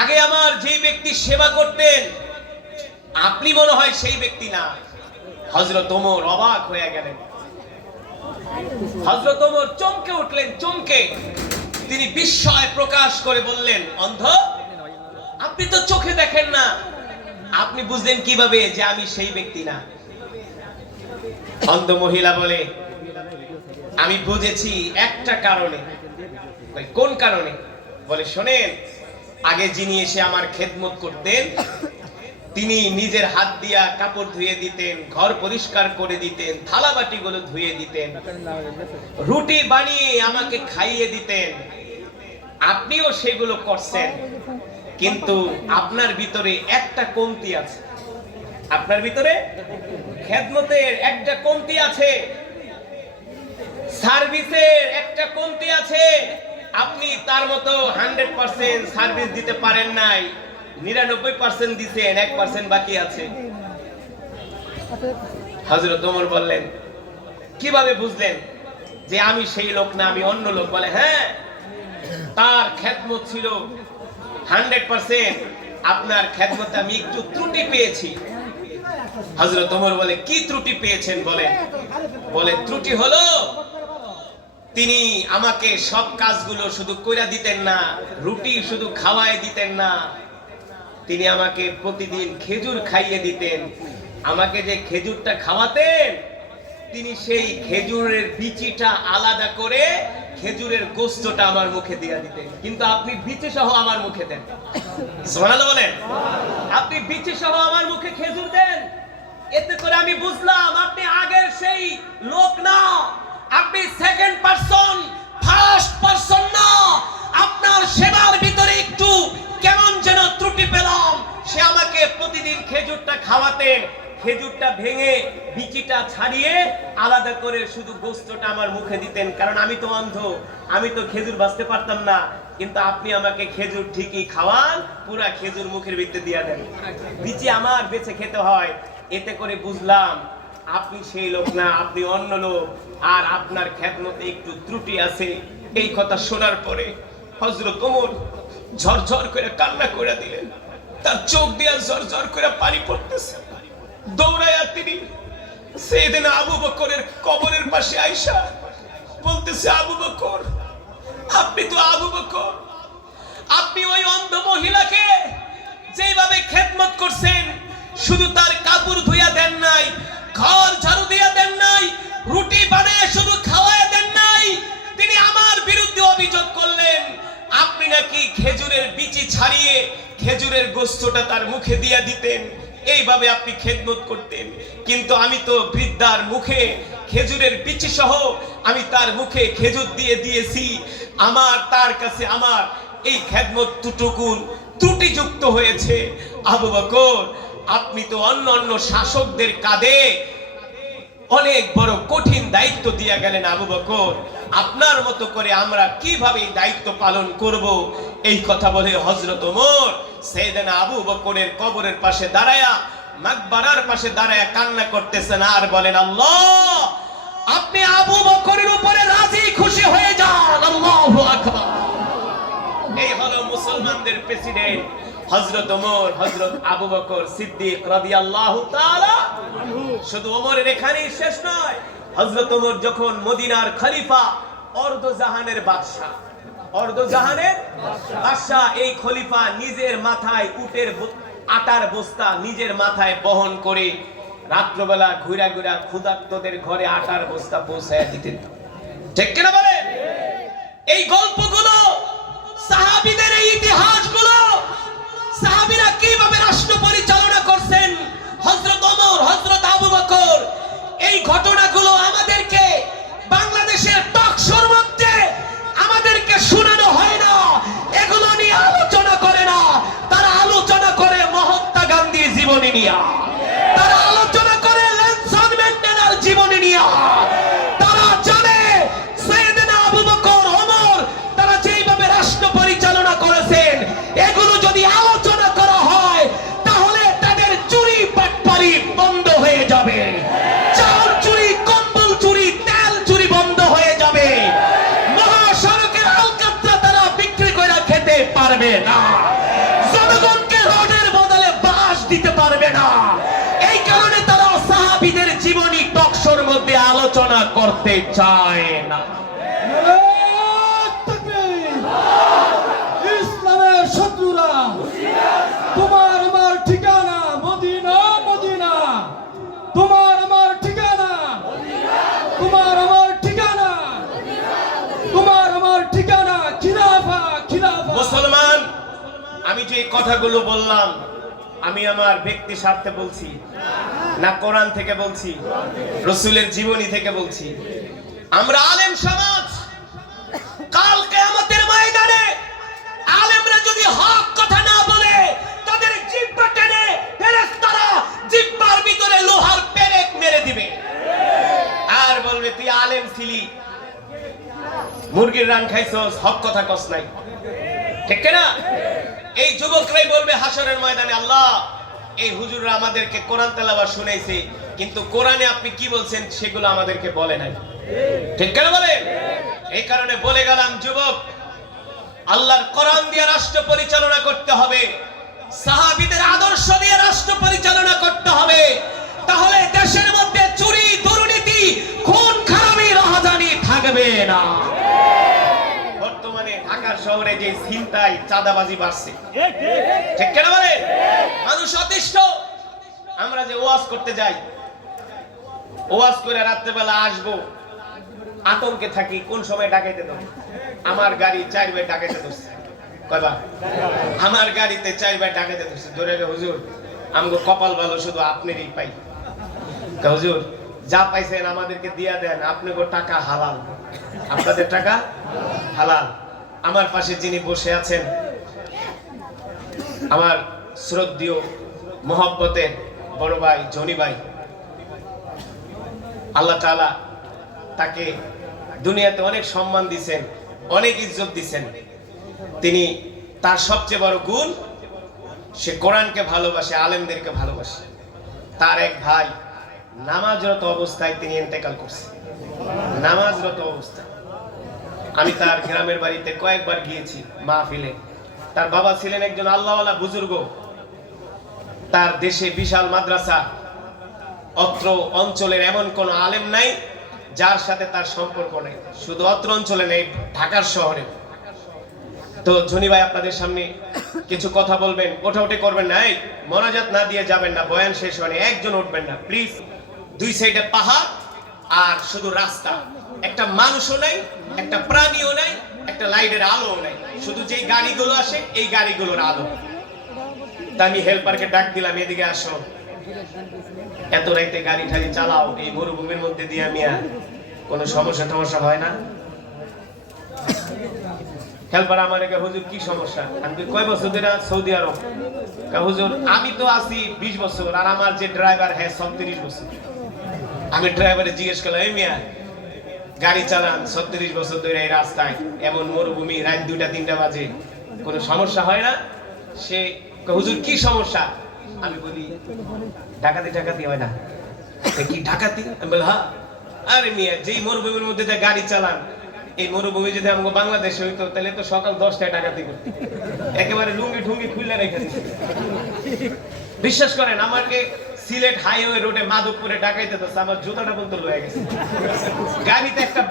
আগে আমার যে ব্যক্তি সেবা করতেন আপনি মনে হয় সেই ব্যক্তি না। হযরত ওমর অবাক হয়ে গেলেন, হযরত ওমর চমকে উঠলেন। তিনি বিস্ময় প্রকাশ করে বললেন, অন্ধ, আপনি তো চোখে দেখেন না, আপনি বুঝলেন কিভাবে যে আমি সেই ব্যক্তি না? অন্ধ মহিলা বলে, আমি বুঝেছি একটা কারণে। কোন কারণে? বলে, শোনেন, আগে যিনি এসে আমার খেদমত করতেন তিনি নিজের হাত দিয়া কাপড় ধুয়ে দিতেন, ঘর পরিষ্কার করে দিতেন, থালা বাটিগুলো ধুয়ে দিতেন, রুটি বানিয়ে আমাকে খাইয়ে দিতেন, আপনিও সেগুলো করছেন, কিন্তু আপনার ভিতরে একটা কমতি আছে। আপনার ভিতরে খেদমতের একটা কমতি আছে, সার্ভিসের একটা কমতি আছে। আপনি তার মতো 100% সার্ভিস দিতে পারেন নাই, 99% দিছেন, 1% বাকি আছে। হযরত ওমর বললেন, কিভাবে বুঝলেন যে আমি সেই লোক না, আমি অন্য লোক? বলে, হ্যাঁ, তার খেদমত ছিল 100%, আপনার খেদমতে আমি একটু ত্রুটি পেয়েছি। হযরত ওমর বলে, কি ত্রুটি পেয়েছেন? বলে ত্রুটি হলো তিনি আমাকে সব কাজগুলো শুধু কইরা দিতেন না, রুটি শুধু খাওয়ায় দিতেন না, তিনি আমাকে প্রতিদিন খেজুর খাইয়ে দিতেন। আমাকে যে খেজুরটা খাওয়াতেন তিনি সেই খেজুরের বিচিটা আলাদা করে খেজুরের গোস্তটা আমার মুখে দিয়ে দিতেন, কিন্তু আপনি বিচি সহ আমার মুখে দেন। সুবহানাল্লাহ বলেন। আপনি বিচি সহ আমার মুখে খেজুর দেন, এতে করে আমি বুঝলাম আপনি আগের সেই লোক না, আপনি সেকেন্ড পারসন, ফার্স্ট পারসন না। আপনার সেবার ভিতরে একটু কেমন যেন ত্রুটি পেলাম। সে আমাকে প্রতিদিন খেজুরটা খাওয়াতেন, খেজুরটা ভেঙে বিচিটা ছাড়িয়ে আলাদা করে শুধু গোস্তটা আমার মুখে দিতেন, কারণ আমি তো অন্ধ, আমি তো খেজুর বাঁচতে পারতাম না, কিন্তু আপনি আমাকে খেজুর ঠিকই খাওয়ান, পুরা খেজুর মুখের ভিতরে দিয়ে দেন, বিচি আমার বেছে খেতে হয়। এতে করে বুঝলাম আপনি সেই লোক না, আপনি অন্য লোক, আর আপনার খেদমতে একটু ত্রুটি আছে। এই কথা শোনার পরে হযরত ওমর ঝরঝর করে কান্না করে দিলেন, তার চোখ দিয়ে ঝরঝর করে পানি পড়তেছে। দৌড়ায়া তিনি সাইয়েদনা আবু বকরের কবরের পাশে আইসা বলতেছে, আবু বকর, আপনি তো আবু বকর, আপনি ওই অন্ধ মহিলাকে যেভাবে খেদমত করছেন, শুধু তার কাপড় ধুইয়া দেন নাই, ঘর ঝাড়ু দিয়া দেন নাই, রুটি বানিয়ে শুধু খাওয়ায় দেন নাই, তিনি আমার বিরুদ্ধে অভিযোগ করলেন আপনি নাকি খেজুরের বিচি ছাড়িয়ে খেজুরের গোস্তটা তার মুখে দিয়া দিতেন, এইভাবে আপনি খেদমত করতেন। কিন্তু আমি তো বৃদ্ধার মুখে খেজুরের বিচি সহ আমি তার মুখে খেজুর দিয়ে দিয়েছি, তার কাছে আমার এই খেদমত টুকুন ত্রুটিযুক্ত হয়েছে। আবু বকর, আপনি তো অন্য অন্য শাসকদের কাঁধে অনেক বড় কঠিন দায়িত্ব দিয়ে গেলেন আবু বকর, আপনার মতো করে আমরা কিভাবে এই দায়িত্ব পালন করব? এই কথা বলে হযরত ওমর সাইয়েদনা আবু বকরের কবরের পাশে দাঁড়ায়া, মাকবারার পাশে দাঁড়ায়া কান্না করতেছেন আর বলেন, আল্লাহ আপনি আবু বকরের উপরে রাজি খুশি হয়ে যান। আল্লাহু আকবার। এই হলো মুসলমানদের প্রেসিডেন্ট হযরত ওমর, হযরত আবু বকর সিদ্দিক রাদিয়াল্লাহু তাআলা। শুধু ওমরের এখানেই শেষ নয়, হযরত ওমর যখন মদিনার খলিফা, অর্ধজাহানের বাদশা, অর্ধজাহানের বাদশা, এই খলিফা নিজের মাথায় উটের আটার বস্তা নিজের মাথায় বহন করে রাত্রবেলা ঘুরা ঘুরা ক্ষুধার্তদের ঘরে আটার বস্তা পৌঁছায় দিতেন। ঠিক কিনা বলেন? এই গল্পগুলো, সাহাবীদের এই ইতিহাসগুলো, সাহাবীরা কিভাবে রাষ্ট্র পরিচালনা করছেন, হযরত ওমর, হযরত আবু বকর, এই ঘটনাগুলো আমাদেরকে বাংলাদেশের টক শোর মধ্যে আমাদেরকে শোনানো হয় না। এগুলো নিয়ে আলোচনা করে না, তারা আলোচনা করে মহাত্মা গান্ধীর জীবনী নিয়ে, তারা আলোচনা করে নেলসন ম্যান্ডেলার জীবনী নিয়ে। তারা জানে সাইয়েদনা আবু বকর, ওমর, তারা যেভাবে রাষ্ট্র পরিচালনা করেছেন, এগুলো যদি আলোচনা করা হয় তাহলে তাদের চুরি বাটপারি বন্ধ হয়ে যাবে, চাল চুরি, কম্বল চুরি, তেল চুরি বন্ধ হয়ে যাবে, মহাসড়কের আলকাতরা তারা বিক্রি করে খেতে পারবে না, জনগণকে রোডের বদলে বাস দিতে পারবে না। এই কারণে তারা সাহাবীদের জীবনী টকশোর মধ্যে আলোচনা করতে চায় না। ইসলামের শত্রুরা, তোমার আমার ঠিকানা মদিনা, মদিনা, তোমার আমার ঠিকানা, তোমার আমার ঠিকানা, তোমার আমার ঠিকানা খিলাফা, খিলাফা। মুসলমান, আমি যে কথাগুলো বললাম, আমি আমার ব্যক্তি স্বার্থে বলছি না কোরআন থেকে বলছি, রাসূলের জীবনী থেকে বলছি। আমরা আলেম সমাজ, কাল কিয়ামতের ময়দানে আলেমরা যদি হক কথা না বলে, তাদের জিহ্বা টেনে ফেরেশতারা জিহ্বার ভিতরে লোহার পেরেক মেরে দিবে আর বলবে, তুই আলেম ছিলি, মুরগির রান খাইছস, হক কথা কস নাই। ঠিক না? এই যুবকরাই বলবে হাসরের ময়দানে, আল্লাহ এই হুজুররা আমাদেরকে কোরআন তেলাওয়াত শুনাইছে, কিন্তু কোরআনে আপনি কি বলছেন সেগুলো আমাদেরকে বলে নাই। ঠিক কেন বলেন? এই কারণে বলে গেলাম, যুবক, আল্লাহর কোরআন দিয়ে রাষ্ট্র পরিচালনা করতে হবে, সাহাবীদের আদর্শ দিয়ে রাষ্ট্র পরিচালনা করতে হবে, তাহলে দেশের মধ্যে চুরি, দুর্নীতি, খুন খারাপি, রাহাজানি থাকবে না। বর্তমানে ঢাকার শহরে যে ছিনতাই, চাঁদাবাজি বাড়ছে, ঠিক কেন বলেন? মানুষ অতিষ্ঠ। আমরা যে ওয়াজ করতে যাই, ওয়াজ করে রাত্রেবেলা আসবো, আতঙ্কে থাকি কোন সময় ডাকাইতে দেবো। আমার গাড়ি 4 বার ডাকাইতে ধরছে, কয়বার? আমার গাড়িতে 4 বার ডাকাইতে ধরছে। ধরে গে হুজুর, আমগো কপাল ভালো, শুধু আপনারই পাই। হুজুর যা পাইছেন আমাদেরকে দিয়া দেন, আপনাদের টাকা হালাল, আপনাদের টাকা হালাল। আমার পাশে যিনি বসে আছেন, আমার শ্রদ্ধেয় মহব্বতের বড় ভাই জনি ভাই, আল্লাহ তাআলা তাকে দুনিয়াতে অনেক সম্মান দিয়েছেন, অনেক ইজ্জত দিয়েছেন। তিনি, তার সবচেয়ে বড় গুণ, সে কোরআনকে ভালোবাসে, আলেমদেরকে ভালোবাসে। তার এক ভাই নামাজরত অবস্থায় তিনি ইন্তেকাল করছে, নামাজরত অবস্থায়। আমি তার গ্রামের বাড়িতে কয়েকবার গিয়েছি মাহফিলে। তার বাবা ছিলেন একজন আল্লাহওয়ালা বুজুর্গ, তার দেশে বিশাল মাদ্রাসা, অত্র অঞ্চলের এমন কোন আলেম নাই যার সাথে তার সম্পর্ক নেই, শুধু অত্র অঞ্চলে নেই, ঢাকার শহরে। তো জনি ভাই আপনাদের সামনে কিছু কথা বলবেন, ওঠাউঠি করবেন না, এই মোনাজাত না দিয়ে যাবেন না, বয়ান শেষ হয়নি, একজন উঠবেন না প্লিজ। দুই সাইডে পাহাড় আর শুধু রাস্তা, একটা মানুষও নাই, একটা প্রাণীও নাই, একটা লাইটের আলোও নাই, শুধু যেই গাড়িগুলো আসে এই গাড়িগুলোর আলো। তা আমি হেল্পারকে ডাক দিলাম, এদিকে আসো, এত রাইতে গাড়ি ঠাড়ি চালাও এই মরুভূমির মধ্যে দিয়ে, মিয়া কোনো সমস্যা টমস্যা হয় না? হেল্পার আমার একে হুজুর কি সমস্যা? আমি কই, কয় বছর ধরে সৌদি আরব? কয় হুজুর আমি তো আছি 20 বছর, আর আমার যে ড্রাইভার হ্যাঁ 36 বছর। আমি ড্রাইভারে জিজ্ঞেস করলাম, এই মিয়া গাড়ি চালান 36 বছর ধরে এই রাস্তায়, এমন মরুভূমি, রাত 2টা-3টা বাজে, কোনো সমস্যা হয় না? সে কয় হুজুর কি সমস্যা? আমি বলি ডাকাতি হয় না। কি ডাকাতি? আমি বলি হ্যাঁ। আরে মিয়া যেই মরুভূমির মধ্যে গাড়ি চালান, এই মরুভূমি যদি আমাকে বাংলাদেশে হইতো তাহলে তো সকাল 10টায় ডাকাতি করতো, একেবারে লুঙ্গি ঠুঙ্গি খুলে রেখে দিত। বিশ্বাস করেন আমাকে সিলেট হাইওয়ে রোডে মাধবপুরে ডাকাইতে তো আমার জুতাটা পর্যন্ত লয়ে গেছে, গাড়িতে একটা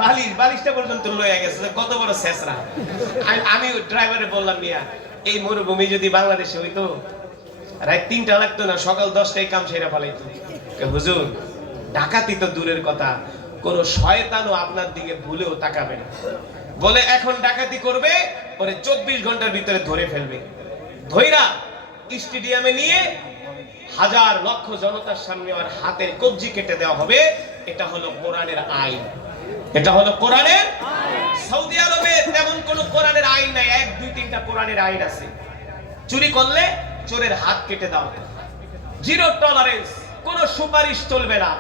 বালিশটা পর্যন্ত লয়ে গেছে, কত বড় শেষরা। আমি ড্রাইভারে বললাম, মিয়া এই মরুভূমি যদি বাংলাদেশে হইতো রাত 3টা লাগতো না, সকাল 10টায় কাম সেরা ফেলাইতো। হুজুর ডাকাতি তো দূরের কথা, কোন শয়তানও আপনার দিকে ভুলেও তাকাবে না। বলে এখন ডাকাতি করবে, পরে 24 ঘন্টার ভিতরে ধরে ফেলবে। ধইরা স্টেডিয়ামে নিয়ে হাজার লক্ষ জনতার সামনে আর হাতের কবজি কেটে দেওয়া হবে। এটা হলো কোরআনের আইন, এটা হলো কোরআনের। সৌদি আরবে তেমন কোন কোরআনের আইন নাই, 1, 2, 3টা কোরআনের আইন আছে। চুরি করলে চোরের হাত কেটে দাও, জিরো টলারেন্স, কোন সুপারিশ চলবে না,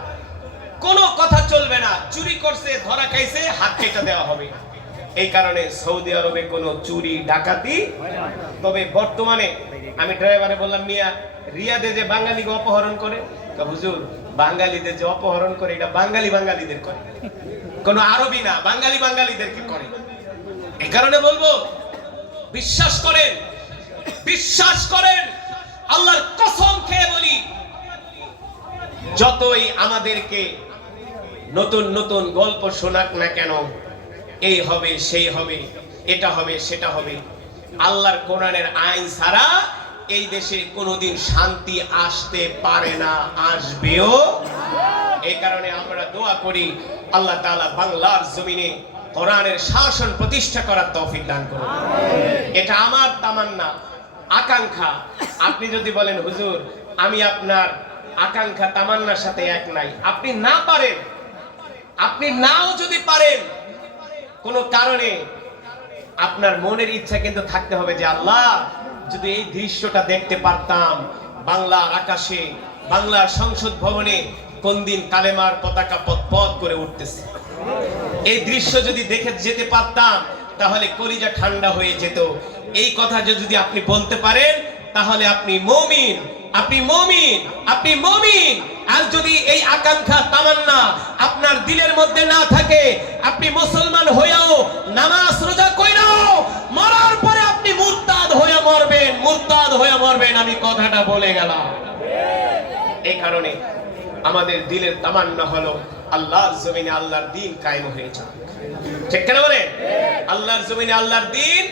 কোন কথা চলবে না। চুরি করছে, ধরা খাইছে, হাত কেটে দেওয়া হবে। এই কারণে সৌদি আরবে কোনো চুরি ডাকাতি। তবে বর্তমানে আমি ড্রাইভারে বললাম, মিয়া রিয়াদে যে বাঙালিকে অপহরণ করে, হুজুর বাঙালিদের যে অপহরণ করে এটা বাঙালিদের করে, কোনো আরবি না, বাঙালিদেরকে করে। এই কারণে বলবো বিশ্বাস করেন, আল্লাহর কসম খেয়ে বলি, যতই আমাদেরকে নতুন নতুন গল্প শোনাক না কেন, এই হবে সেই হবে, এটা হবে সেটা হবে, আল্লাহর কোরআনের আইন ছাড়া এই দেশে কোনোদিন শান্তি আসতে পারে না, আসবেও। এই কারণে আমরা দোয়া করি আল্লাহ তাআলা বাংলার জমিনে কোরআনের শাসন প্রতিষ্ঠা করার তৌফিক দান করুন। এটা আমার তামান্না, আকাঙ্ক্ষা। আপনি যদি বলেন হুজুর আমি আপনার আকাঙ্ক্ষা তামান্নার সাথে এক নাই, আপনি না পারেন, আপনি নাও যদি পারেন, কোন কারণে আপনার মনের ইচ্ছা কিন্তু থাকতে হবে যে আল্লাহ যদি এই দৃশ্যটা দেখতে পারতাম, বাংলার আকাশে, বাংলার সংসদ ভবনে কোন দিন কালেমার পতাকা পথ করে উঠতেছে, এই দৃশ্য যদি দেখে যেতে পারতাম তাহলে কলিজা ঠান্ডা হয়ে যেত। এই কথা যদি আপনি বলতে পারেন তাহলে আপনি মুমিন। আর যদি এই আকাঙ্ক্ষা তামান্না আপনার দিলের মধ্যে না থাকে, আপনি মুসলমান হয়েও নামাজ রোজা কইরাও মরার পরে আপনি মুরতাদ হয়ে মরবেন, আমি কথাটা বলে গেলাম। এই কারণে আমাদের দিলের তামান্না হলো আল্লাহর জমিনে আল্লাহর দ্বীন কায়েম হয়ে যাক। ঠিক কেন বলেন? আল্লাহর জমিনে আল্লাহর দ্বীন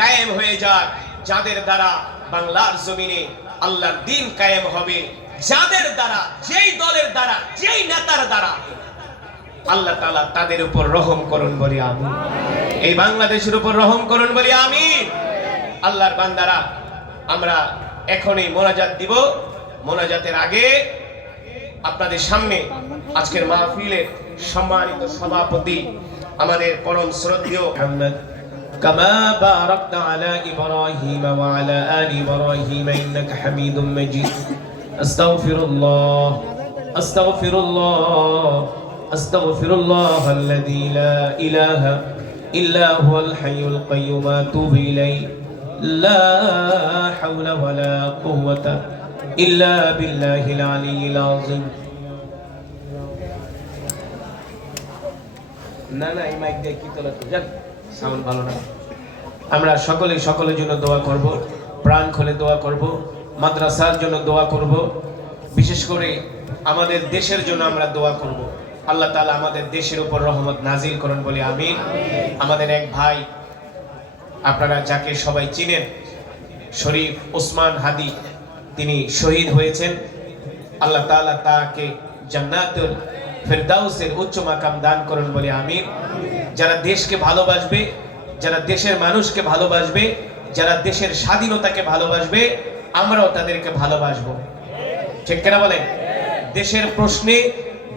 কায়েম হয়ে যাক। যাদের দ্বারা বাংলার জমিনে আল্লাহর দ্বীন কায়েম হবে, যাদের দ্বারা, যেই দলের দ্বারা, যেই নেতার দ্বারা, আল্লাহ তাআলা তাদের উপর রহম করুন বলি আমিন। এই বাংলাদেশের উপর রহম করুন বলি আমিন। আল্লাহর বান্দারা, আমরা এখনই মোনাজাত দিব। মোনাজাতের আগে আপনাদের সামনে আজকের মাহফিলের সম্মানিত সভাপতি আমাদের পরম শ্রদ্ধেয় মুহাম্মদ كما باركت على إبراهيم وعلى آل إبراهيم إنك حميد مجيد أستغفر الله الذي لا إله إلا هو الحي القيوم أتوب إليه لا حول ولا قوة إلا بالله العلي العظيم না এই মাইক দিয়ে কি তোলা তো জান সাউন্ড ভালো না। আমরা সকলের জন্য দোয়া করব, প্রাণ খুলে দোয়া করব, মাদ্রাসার জন্য দোয়া করব, বিশেষ করে আমাদের দেশের জন্য আমরা দোয়া করব। আল্লাহ তাআলা আমাদের দেশের উপর রহমত নাজিল করুন বলি আমিন। আমাদের এক ভাই, আপনারা যাকে সবাই চিনেন, শরীফ ওসমান হাদি, তিনি শহীদ হয়েছেন। আল্লাহ তাআলা তাকে জান্নাতুল ফেরদাউসের উচ্চ মাকাম দান করুন বলি আমিন। যারা দেশকে ভালোবাসবে, যারা দেশের মানুষকে ভালোবাসবে, যারা দেশের স্বাধীনতাকে ভালোবাসবে, আমরাও তাদেরকে ভালোবাসবো। ঠিক কিনা বলেন? দেশের প্রশ্নে,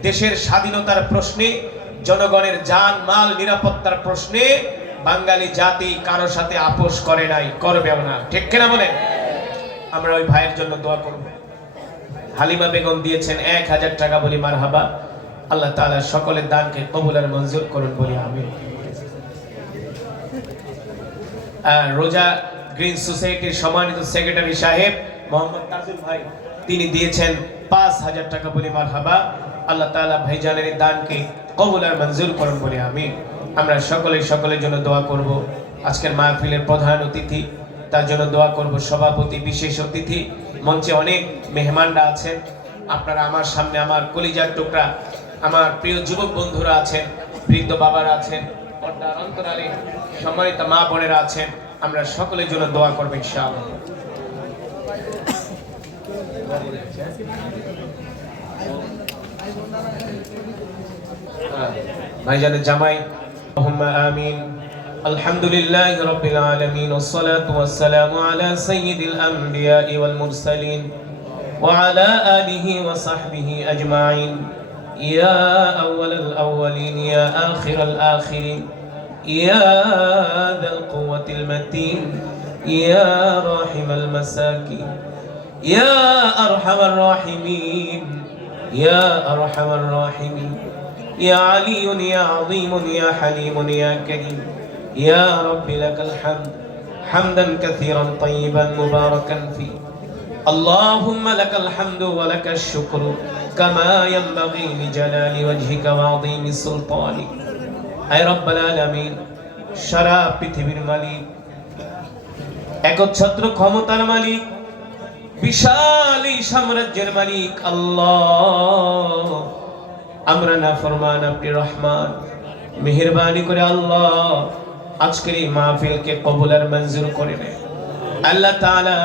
দেশের স্বাধীনতার প্রশ্নে, জনগণের জান মাল নিরাপত্তার প্রশ্নে বাঙালি জাতি কারোর সাথে আপোষ করে নাই, করবেও না, ঠিক কিনা বলেন? আমরা ওই ভাইয়ের জন্য দোয়া করব। হালিমা বেগম দিয়েছেন 1000 টাকা, বলি মারহাবা। আল্লাহ তাআলা সকলের দানকে কবুল আর মঞ্জুর করুন, বলি আমিন। রোজা গ্রিন সোসাইটির সম্মানিত সেক্রেটারি সাহেব মোহাম্মদ তাজুল ভাই, তিনি দিয়েছেন 5000 টাকা, বলি মারহাবা। আল্লাহ তাআলা ভাইজানের দানকে কবুল আর মঞ্জুর করুন, বলি আমিন। আমরা সকলের জন্য দোয়া করব। আজকের মাহফিলের প্রধান অতিথি, তার জন্য দোয়া করব। সভাপতি, বিশেষ অতিথি, মঞ্চে অনেক মেহমানরা আছেন। আপনারা আমার সামনে, আমার কলিজার টুকরা, আমার প্রিয় যুবক বন্ধুরা আছেন, বৃদ্ধ বাবারা আছেন, পর্দার অন্তরালে সম্মানিত মা বোনেরা আছেন। আমরা সকলের জন্য দোয়া করব ইনশাআল্লাহ। ভাইজানের জামাই, আল্লাহুম্মা আমিন। আলহামদুলিল্লাহি রাব্বিল আলামিন, ওয়াসসালাতু ওয়াসসালামু আলা সাইয়্যিদিল আমবিয়াই ওয়াল মুরসালিন ওয়া আলা আলিহি ওয়া সাহবিহি আজমাইন। ইয়া আউওয়ালাল আউওয়ালিন, ইয়া আখিরাল আখিরিন, ইয়া যাল কুওয়াতিল মাতিন, ইয়া রাহিমাল মাসাকিন, ইয়া আরহামার রাহিমিন, ইয়া আরহামার রাহিমিন, ইয়া আলিয়ুন, ইয়া আযীমুন, ইয়া হালিমুন, ইয়া কারীম। يا رب لك الحمد حمدا كثيرا طيبا مباركا فيه. اللهم لك الحمد ولك الشكر كما ينبغي لجلال وجهك وعظيم سلطانك. اي رب العالمين, সারা পৃথিবীর মালিক, একচ্ছত্র ক্ষমতার মালিক, বিশাল এই সাম্রাজ্যের মালিক আল্লাহ, আমরা নাফরমান, আপনি রহমান। মেহেরবানি করে আল্লাহ আজকের এই মাহফিলকে কবুল আর মঞ্জুর করে নেন। আল্লাহ তাআলা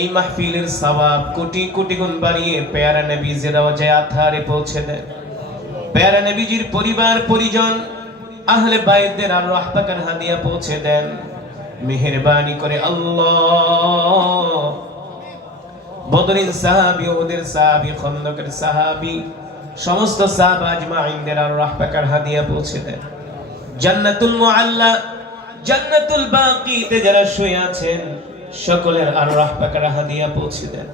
এই মাহফিলের সওয়াব কোটি কোটি গুণ বাড়িয়ে প্যারা নবীজির রওজায়ে আতহারে পৌঁছে দেন। প্যারা নবীজির পরিবার পরিজন, আহলে বাইতদের আর রাহবাকার হাদিয়া পৌঁছে দেন। মেহেরবানি করে আল্লাহ বদরের সাহাবী, ওদের সাহাবী, খন্দকের সাহাবী, সমস্ত সাহাবা আজমাইনদের আর রাহবাকার হাদিয়া পৌঁছে দেন। জান্নাতুল মুআল্লা, জান্নাতুল বাকিতে যারা শুয়ে আছেন সকলের আর রাহবাকার হাদিয়া পৌঁছে দেন।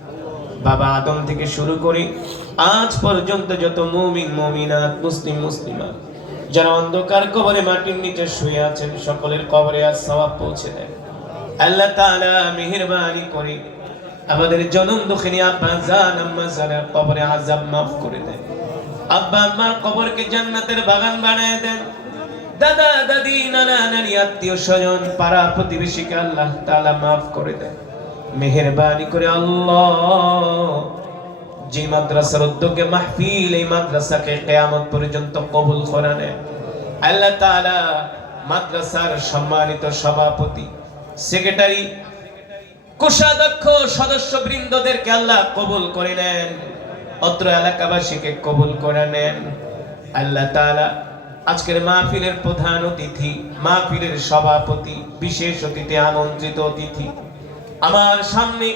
বাবা আদম থেকে শুরু করে আজ পর্যন্ত যত মুমিন মুমিনাত, মুসলিম মুসলিমাত যারা অন্ধকার কবরে মাটির নিচে শুয়ে আছেন সকলের কবরে আজ সওয়াব পৌঁছে দেন। আল্লাহ তাআলা মেহেরবানি করে আমাদের জনম দুঃখিনী আব্বা জান আম্মা জানের কবরে আযাব মাফ করে দেন। আব্বা আম্মার কবরকে জান্নাতের বাগান বানায় দেন। দাদা দাদি, নানা নানি, আত্মীয় স্বজন, পাড়া প্রতিবেশীকে আল্লাহ তাআলা মাফ করে দেন। মেহেরবানি করে আল্লাহ যে মাদ্রাসার উদ্যোগে মাহফিল, এই মাদ্রাসাকে কিয়ামত পর্যন্ত কবুল করে নেন। আল্লাহ তাআলা মাদ্রাসার সম্মানিত সভাপতি, সেক্রেটারি, কোষাধ্যক্ষ, সদস্যবৃন্দদেরকে আল্লাহ কবুল করে নেন। অত্র এলাকাবাসীকে কবুল করে নেন। আল্লাহ তাআলা আজকের মাহফিলের প্রধান অতিথি, মাহফিলের সভাপতি, বিশেষ অতিথি, আমন্ত্রিত অতিথি, আমার সামনে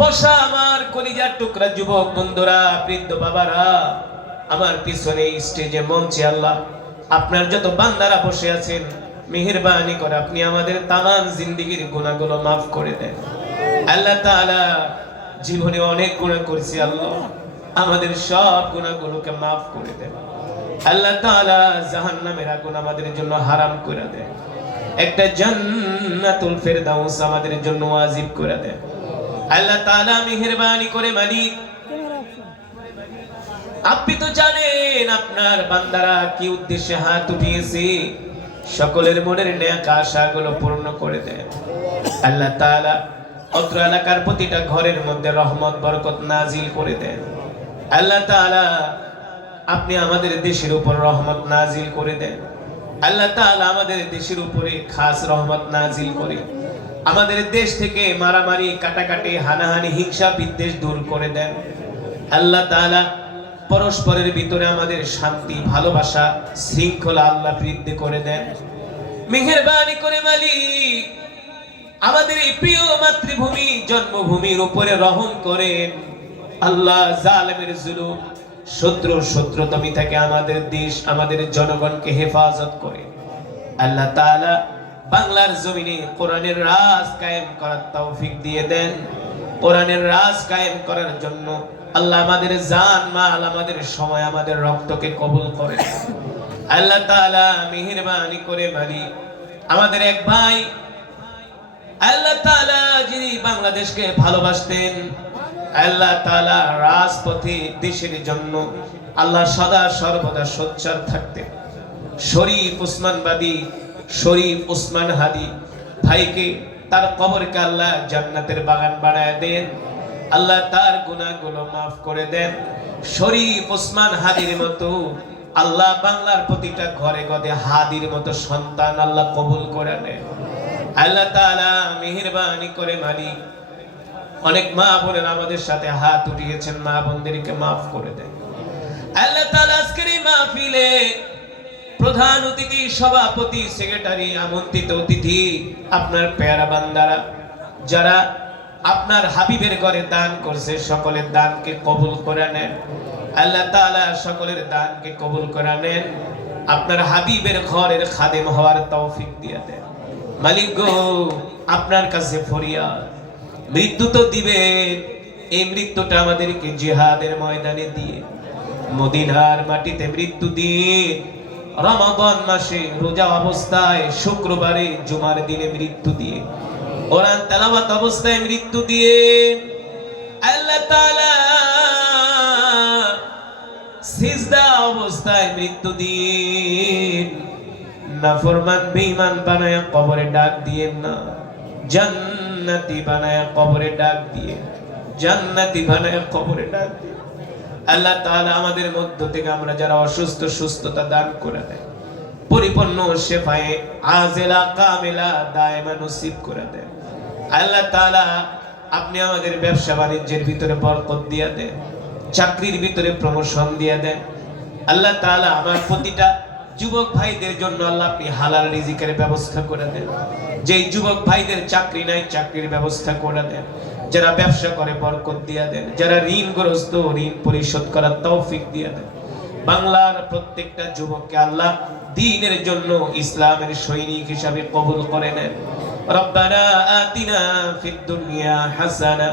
বসা আমার কলিজার টুকরা যুবক বন্ধুরা, বৃদ্ধ বাবারা, আমার পিছনে স্টেজে মঞ্চে আল্লাহ আপনার যত বান্দারা বসে আছেন, মেহেরবানি করে আপনি আমাদের তামাম জিন্দেগীর গুনাহগুলো মাফ করে দেন। আল্লাহ তাআলা জীবনে অনেক গুনাহ করেছি, আল্লাহ আমাদের সব গুনাহগুলোকে মাফ করে দেন। আল্লাহ তাআলা জাহান্নামের আগুন আমাদের জন্য হারাম করে দেন। একটা জান্নাতুল ফেরদাউস আমাদের জন্য ওয়াজিব করে দেন। আল্লাহ তাআলা মেহেরবানি করে মালিক, আপনি তো জানেন আপনার বান্দারা কি উদ্দেশ্যে হাত উঠিয়েছে, সকলের মনের নেক আশাগুলো পূর্ণ করে দেন। আল্লাহ তাআলা অত্র এলাকার প্রতিটা ঘরের মধ্যে রহমত বরকত নাজিল করে দেন। আল্লাহ তাআলা আপনি আমাদের দেশের উপর রহমত নাজিল করে দেন। আল্লাহ তাআলা আমাদের দেশের উপরে খাস রহমত নাজিল করে আমাদের দেশ থেকে মারামারি, কাটাকাটি, হানাহানি, হিংসা বিদ্বেষ দূর করে দেন। আল্লাহ তাআলা পরস্পরের ভিতরে আমাদের শান্তি, ভালোবাসা, শৃঙ্খলা আল্লাহ বৃদ্ধি করে দেন। মেহেরবানি করে মালিক আমাদের এই প্রিয় মাতৃভূমি, জন্মভূমির উপরে রহম করেন। আল্লাহ জালেমের জুলুম, শত্রুতমি থেকে আমাদের দেশ, আমাদের জনগণকে হেফাজত করে। আল্লাহ তাআলা বাংলার জমিনে কোরআনের রাজ কায়েম করার তৌফিক দিয়ে দেন। কোরআনের রাজ কায়েম করার জন্য আল্লাহ আমাদের জান মাল, আমাদের সময়, আমাদের রক্তকে কবুল করেন। আল্লাহ তাআলা মেহেরবানি করে মালিক আমাদের এক ভাই আল্লাহ তাআলা যিনি বাংলাদেশকে ভালোবাসতেন, আল্লাহ তাআলা রাজপথে দেশের জন্য আল্লাহ সদা সর্বদা সোচ্চার থাকতেন। শরীফ উসমান বাদী, শরীফ উসমান হাদি ভাইকে, তার কবরকে আল্লাহ জান্নাতের বাগান বানায় দেন। আল্লাহ তার গুনাহগুলো মাফ করে দেন। শরীফ উসমান হাদির মতো আল্লাহ বাংলার প্রতিটা ঘরে ঘরে হাদির মতো সন্তান আল্লাহ কবুল করে নেন। আল্লাহ তাআলা মেহেরবানি করে মালিক অনেক মা বোনের আমাদের সাথে হাত উঠিয়েছেন, মা বোনদেরকে মাফ করে দেন। আল্লাহ তাআলা আজকের এই মাহফিলে প্রধান অতিথি, সভাপতি, সেক্রেটারি, আমন্ত্রিত অতিথি, আপনার পেয়ারা বান্দারা যারা আপনার হাবিবের ঘরে দান করছে, সকলের দানকে কবুল করে নেন। আল্লাহ তাআলা সকলের দানকে কবুল করে নেন। আপনার হাবিবের ঘরের খাদেম হওয়ার তৌফিক দিয়ে দেন। মালিক গো, আপনার কাছে ফরিয়াদ, মৃত্যু তো দিবেন, এই মৃত্যুটা আমাদেরকে জিহাদের ময়দানে দিয়ে, মদিনার মাটিতে মৃত্যু দিয়ে, রমাদান মাসে রোজা অবস্থায়, শুক্রবারে জুমার দিনে মৃত্যু দিয়ে, কোরআন তেলাওয়াত অবস্থায় মৃত্যু দিয়ে, আল্লাহ তাআলা সিজদা অবস্থায় মৃত্যু দিয়ে, নাফরমান বেঈমান বানায়া কবরে ডাক দিয়েন না, জান্নাতি বানায়া কবরে ডাক দিয়ে, জান্নাতি বানায়া কবরে ডাক দিয়ে। আল্লাহ তাআলা আমাদের মধ্য থেকে আমরা যারা অসুস্থ সুস্থতা দান করে দেন, পরিপূর্ণ শেফায়ে আজেলা কামিলা দায়মা নসিব করে দেন। আল্লাহ তাআলা আপনি আমাদের ব্যবসা বাণিজ্যের ভিতরে বরকত দিয়ে দেন, চাকরির ভিতরে প্রমোশন দিয়ে দেন। আল্লাহ তাআলা আমার প্রতিটা যুবক ভাইদের জন্য আল্লাহ আপনি হালাল রিজিকের ব্যবস্থা করে দেন। যেই যুবক ভাইদের চাকরি নাই, চাকরির ব্যবস্থা করে দেন। যারা ব্যবসা করে বরকত দিয়ে দেন। যারা ঋণগ্রস্ত, ঋণ পরিশোধ করার তৌফিক দিয়ে দেন। বাংলার প্রত্যেকটা যুবককে আল্লাহ দ্বীনের জন্য ইসলামের সৈনিক হিসাবে কবুল করে নেন। রব্বানা আতিনা ফিদ দুনিয়া হাসানা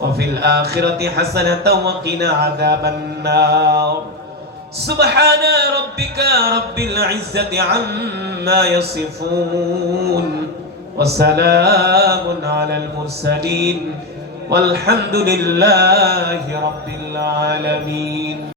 ওয়া ফিল আখিরাতি হাসানাতাও ওয়া কিনা আযাবান নার। সুবহানা রাব্বিকা রাব্বিল ইজ্জাতি আম্মা ইয়াসিফুন ওয়া সালামুন আলাল মুরসালিন والحمد لله رب العالمين।